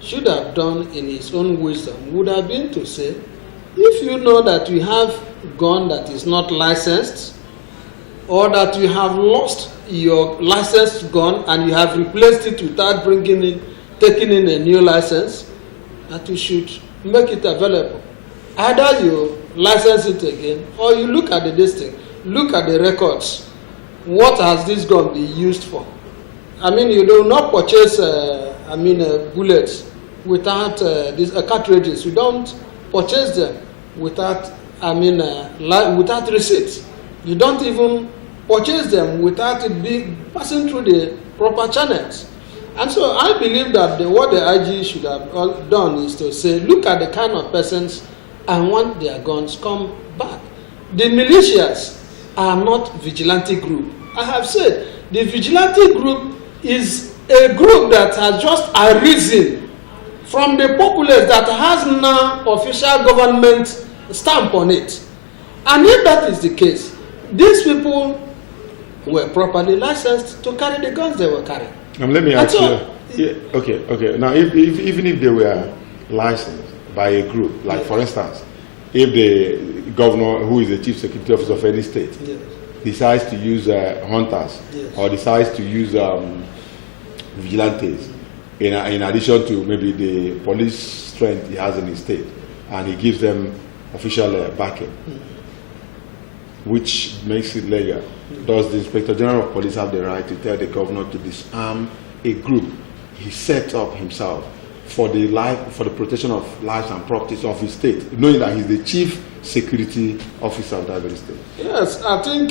should have done in his own wisdom would have been to say, if you know that you have gun that is not licensed, or that you have lost your licensed gun and you have replaced it without taking in a new license, that you should make it available. Either you license it again, or you look at the listing, look at the records. What has this gun been used for? I mean, you do not purchase, bullets without these cartridges. You don't purchase them without, without receipts. You don't even purchase them without it passing through the proper channels. And so I believe that what the IG should have done is to say, look at the kind of persons and want their guns come back. The militias are not vigilante group. I have said the vigilante group is a group that has just arisen from the populace that has now official government stamp on it. And if that is the case, these people were properly licensed to carry the guns they were carrying. Let me ask you. Yeah, okay. Now, even if they were licensed by a group, like for instance, if the governor, who is the chief security officer of any state, decides to use hunters or decides to use vigilantes, in addition to maybe the police strength he has in his state, and he gives them official backing, which makes it legal. Does the Inspector General of Police have the right to tell the governor to disarm a group he set up himself for the protection of lives and properties of his state, knowing that he's the chief security officer of that very state? Yes, I think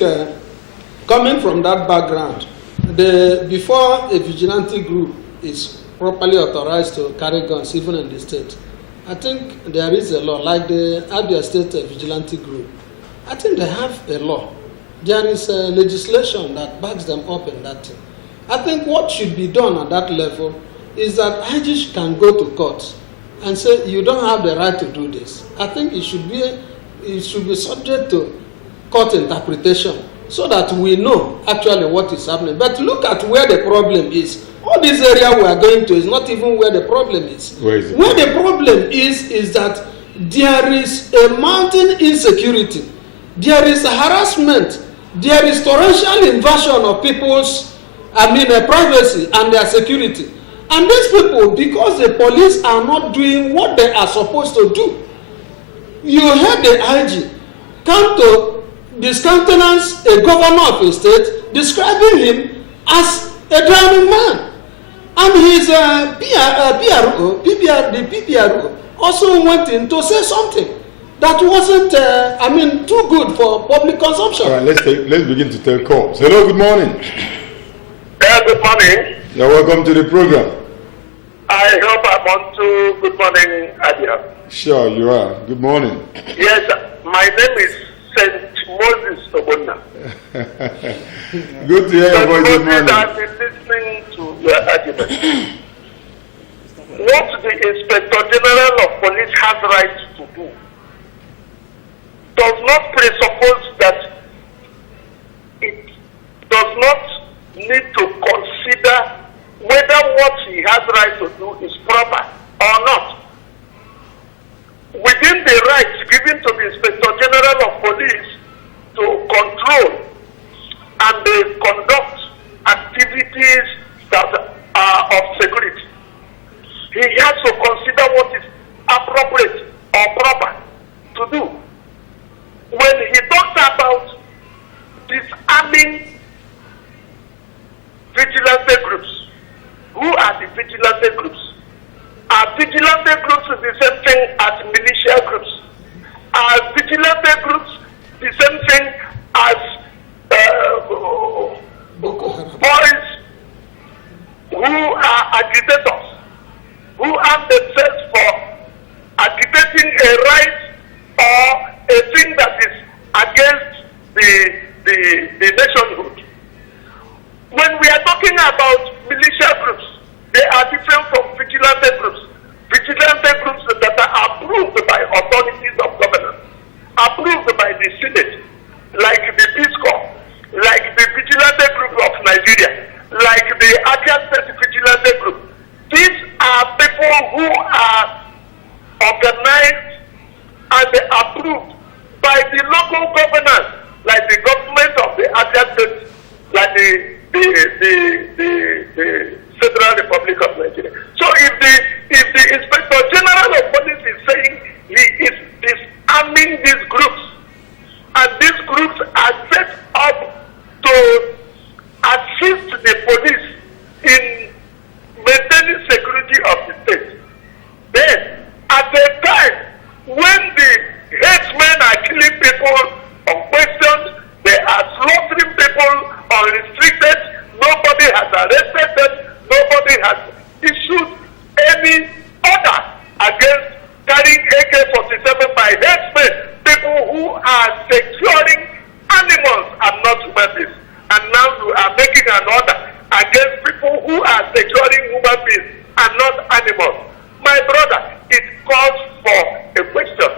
coming from that background, before a vigilante group is properly authorized to carry guns, even in the state, I think there is a law, like the Abia State Vigilante Group. I think they have a law. There is a legislation that backs them up in that thing. I think what should be done at that level is that IG can go to court and say, you don't have the right to do this. I think it should be subject to court interpretation so that we know actually what is happening. But look at where the problem is. All this area we are going to is not even where the problem is. Where is it? Where the problem is that there is a mounting insecurity. There is a harassment. There is torrential invasion of people's privacy and their security. And these people, because the police are not doing what they are supposed to do, you heard the IG come to discountenance a governor of a state, describing him as a drowning man. And his PPRO also went in to say something that wasn't, too good for public consumption. All right, let's begin to take calls. Hello, good morning. Good morning. You're welcome to the program. I hope I'm on to Good Morning, Abia. Sure, you are. Good morning. Yes, my name is St. Moses Obonna. Good to hear your voice. Good morning. I've been listening to your argument. What the Inspector General of Police has right to do does not presuppose that it does not need to consider whether what he has right to do is proper or not. Within the rights given to the Inspector General of Police to control and conduct activities that are of security, he has to consider what is appropriate or proper to do. When he talks about disarming vigilante groups, who are the vigilante groups? Are vigilante groups the same thing as militia groups? Are vigilante groups the same thing as boys who are agitators, who arm themselves who are organized and approved by the local governors, like the government of the Abia State, like the Federal Republic of Nigeria. So if the Inspector General of Police is saying he is disarming these groups, and these groups are set up to assist the police in maintaining security of the state, then at a time when the headsmen are killing people unquestioned, they are slaughtering people unrestricted, nobody has arrested them, nobody has issued any order against carrying AK-47 by headsmen, people who are securing animals and not human beings. And now you are making an order against people who are securing human beings and not animals. My brother, it calls for a question.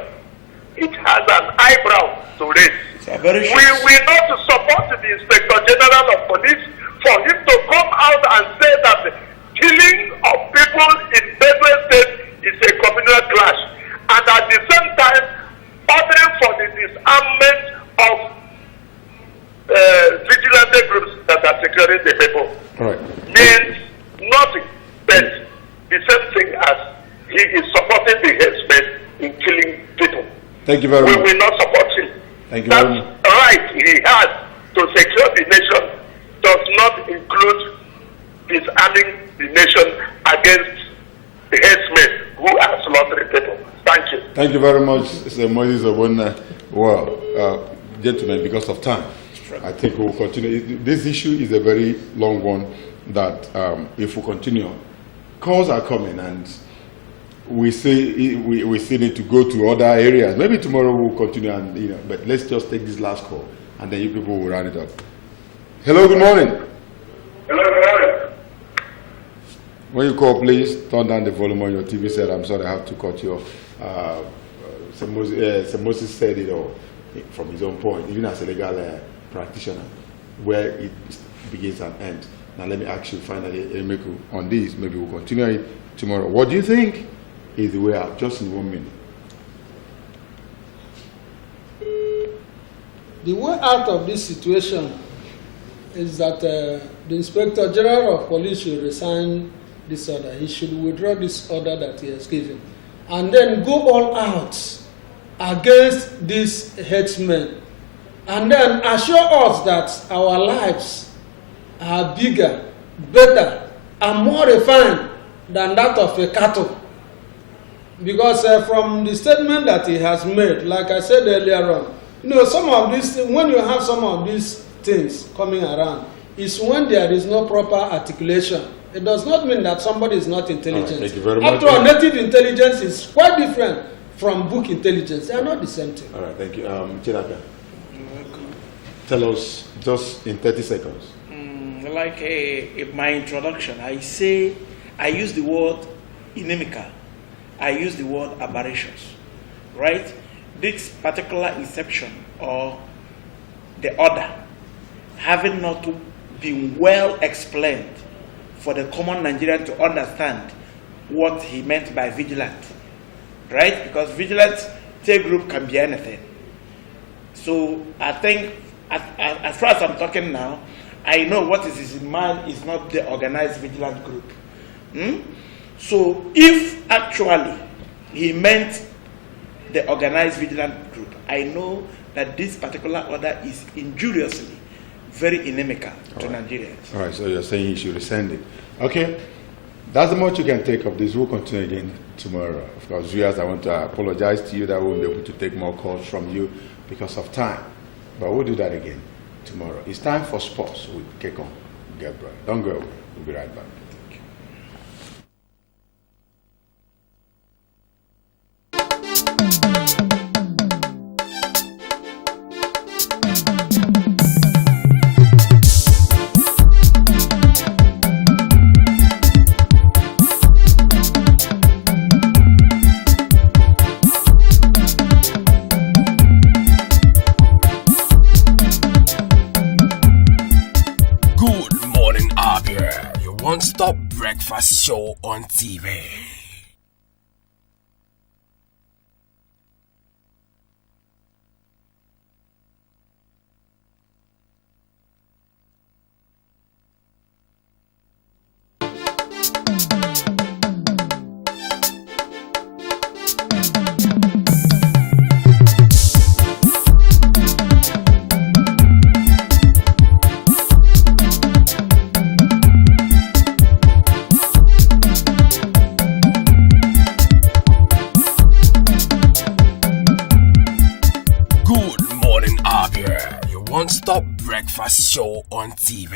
It has an eyebrow to raise. We will not support the Inspector General of Police for him to come out and say that the killing of people in Benue State is a communal clash, and at the same time ordering for the disarmament of vigilante groups that are securing the people. Right. Means nothing but the same thing as he is supporting the headsmen in killing people. Thank you very much. We will not support him. Thank you very much. Right he has to secure the nation does not include disarming the nation against the headsmen who are slaughtering people. Thank you. Thank you very much, Sir Moses Obonna. Well, gentlemen, because of time, I think we will continue. This issue is a very long one that if we continue, calls are coming and we still need to go to other areas. Maybe tomorrow we'll continue, and but let's just take this last call and then you people will round it up. Hello, good morning. Hello, good morning. When you call, please turn down the volume on your TV set. I'm sorry, I have to cut you off. Sir Moses said it all from his own point, even as a legal practitioner, where it begins and ends. Now let me ask you finally, Emeku, on this. Maybe we'll continue it tomorrow. What do you think is the way out? Just in 1 minute. The way out of this situation is that the Inspector General of Police should resign this order. He should withdraw this order that he has given, and then go all out against these headsmen, and then assure us that our lives are bigger, better, and more refined than that of a cattle. Because from the statement that he has made, like I said earlier on, some of these, when you have some of these things coming around, is when there is no proper articulation. It does not mean that somebody is not intelligent. Right, thank you very much. After all, native intelligence is quite different from book intelligence. They are not the same thing. All right, thank you. Chidaka, tell us just in 30 seconds. Like in my introduction, I use the word inimical. I use the word aberrations, right? This particular inception or the order having not been well explained for the common Nigerian to understand what he meant by vigilant, right? Because vigilant group can be anything. So I think, as far as I'm talking now, I know what is in mind is not the organized vigilant group. So if actually he meant the organized vigilant group, I know that this particular order is injuriously very inimical to Nigerians. All right, so you're saying he should rescind it. Okay, that's the much you can take of this. We'll continue again tomorrow. Of course, viewers, I want to apologize to you that we won't be able to take more calls from you because of time. But we'll do that again tomorrow. It's time for sports with Kekon Gabriel. Don't go away. We'll be right back. Good morning, Abia. Your one-stop breakfast show on TV. one-stop breakfast show on TV.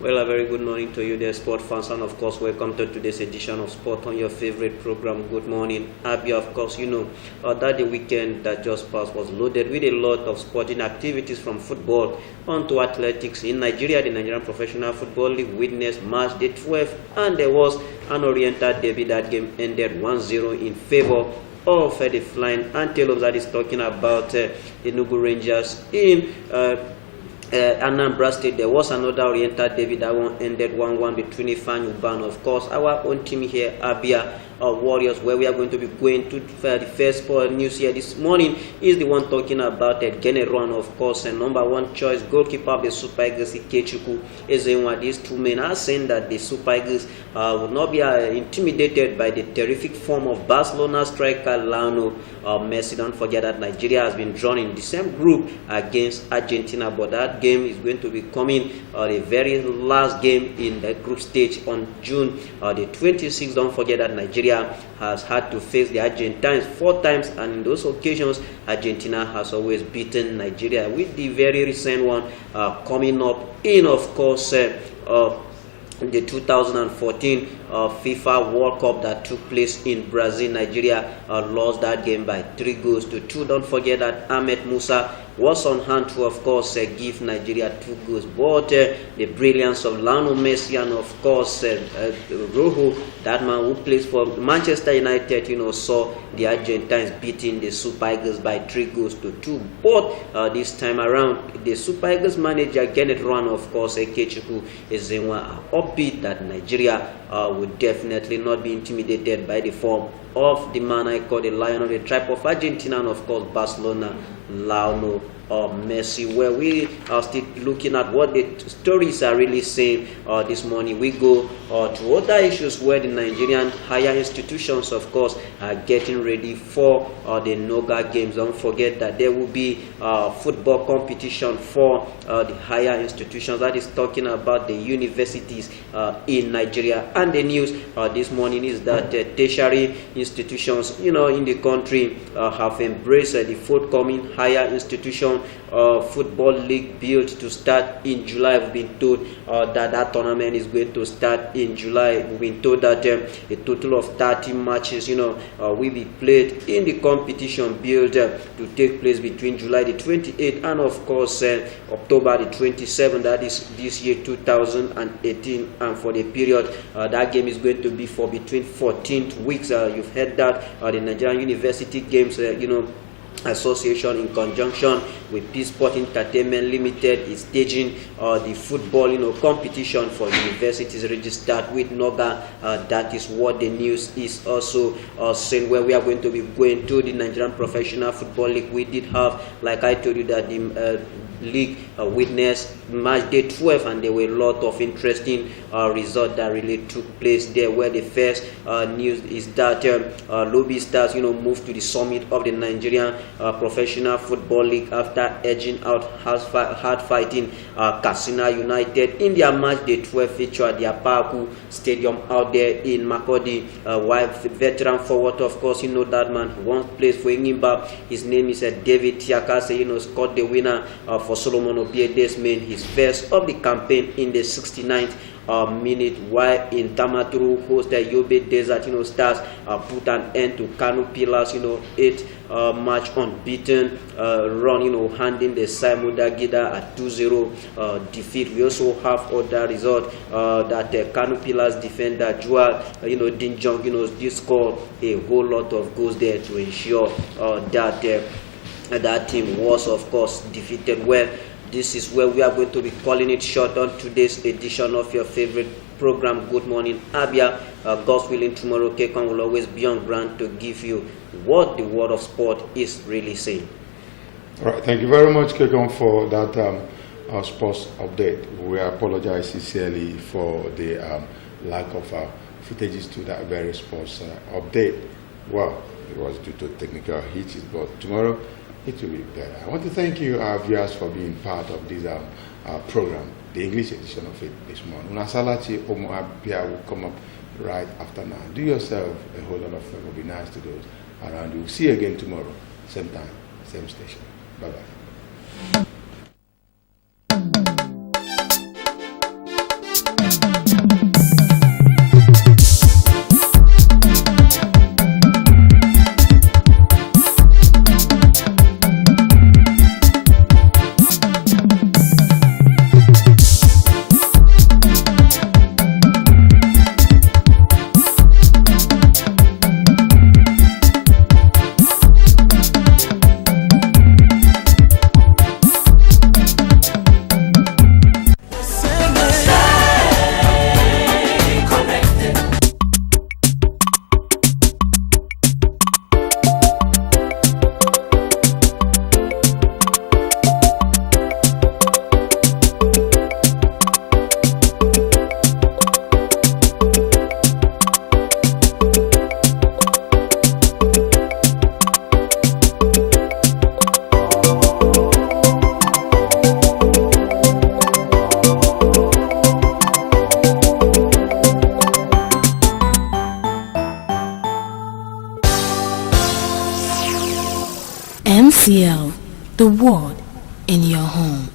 Well, a very good morning to you, dear sport fans, and of course, welcome to today's edition of Sport on your favorite program, Good Morning Abia. Of course, you know that the weekend that just passed was loaded with a lot of sporting activities, from football on to athletics. In Nigeria, the Nigerian Professional Football League witnessed match day 12, and there was an Oriental derby. That game ended 1-0 in favor of the Flying Antelopes. That is talking about the Enugu Rangers. In Anambra State, there was another Oriental derby. That one ended 1-1 between Ifeanyi Ubah, of course, our own team here, Abia Warriors, where we are going to be going to the first sport news here this morning is the one talking about General, of course, and number one choice goalkeeper of the Super Eagles, Ikechukwu Ezenwa. These two men are saying that the Super Eagles will not be intimidated by the terrific form of Barcelona striker Lionel Messi. Don't forget that Nigeria has been drawn in the same group against Argentina, but that game is going to be coming the very last game in the group stage on June the 26th. Don't forget that Nigeria has had to face the Argentines 4 times, and in those occasions Argentina has always beaten Nigeria, with the very recent one coming up in, of course, the 2014 FIFA World Cup that took place in Brazil. Nigeria lost that game by 3-2. Don't forget that Ahmed Musa was on hand to, of course, give Nigeria 2 goals. But the brilliance of Lionel Messi and, of course, Rojo, that man who plays for Manchester United, saw the Argentines beating the Super Eagles by 3-2. But this time around, the Super Eagles manager, Kenneth Rwan, of course, Ikechukwu Ezenwa, are upbeat that Nigeria would definitely not be intimidated by the form of the man I call the Lion of the tribe of Argentina, and of course Barcelona, Lionel Messi. Where we are still looking at what the stories are really saying this morning, we go to other issues where the Nigerian higher institutions, of course, are getting ready for the NOGA games. Don't forget that there will be football competition for the higher institutions. That is talking about the universities in Nigeria. And the news this morning is that tertiary institutions, in the country have embraced the forthcoming higher institution Competition Football League built to start in July. We've been told that tournament is going to start in July. We've been told that a total of 30 matches, will be played in the competition built to take place between July the 28th and of course October the 27th. That is this year 2018, and for the period that game is going to be for between 14 weeks. You've heard that the Nigerian University Games, Association in conjunction with Peace Sport Entertainment Limited is staging the football competition for universities registered with NOGA. That is what the news is also saying, where we are going to be going to the Nigerian Professional Football League. We did have, like I told you, that the league witnessed match day 12, and there were a lot of interesting results that really took place there, where the first news is that Lobby Stars moved to the summit of the Nigerian Professional Football League after edging out hard fighting Katsina United in their match day 12 feature at the Apaku Stadium out there in Makurdi. While veteran forward, of course, that man who once plays for Enyimba, his name is David Tiakase, scored the winner for Solomon Obiede's men, his first of the campaign in the 69th minute, while in Damaturu hosted Yobe Desert Stars put an end to Kano Pillars 8 match unbeaten run handing the Simon Dagida a 2-0 defeat. We also have other results that Kano Pillars defender Joel Dinjong did score a whole lot of goals there to ensure that that team was of course defeated. Well, this is where we are going to be calling it short on today's edition of your favorite program, Good Morning Abia. God's willing, tomorrow Kekon will always be on ground to give you what the world of sport is really saying. All right, thank you very much, Kekon, for that sports update. We apologize sincerely for the lack of footages to that very sports update. Well, it was due to technical hitches, but tomorrow it will be better. I want to thank you, our viewers, for being part of this program, the English edition of it this morning. Unasalachi Omo Abia will come up right after now. Do yourself a whole lot of favor. Be nice to those around you. See you again tomorrow, same time, same station. Bye-bye. MCL, the word in your home.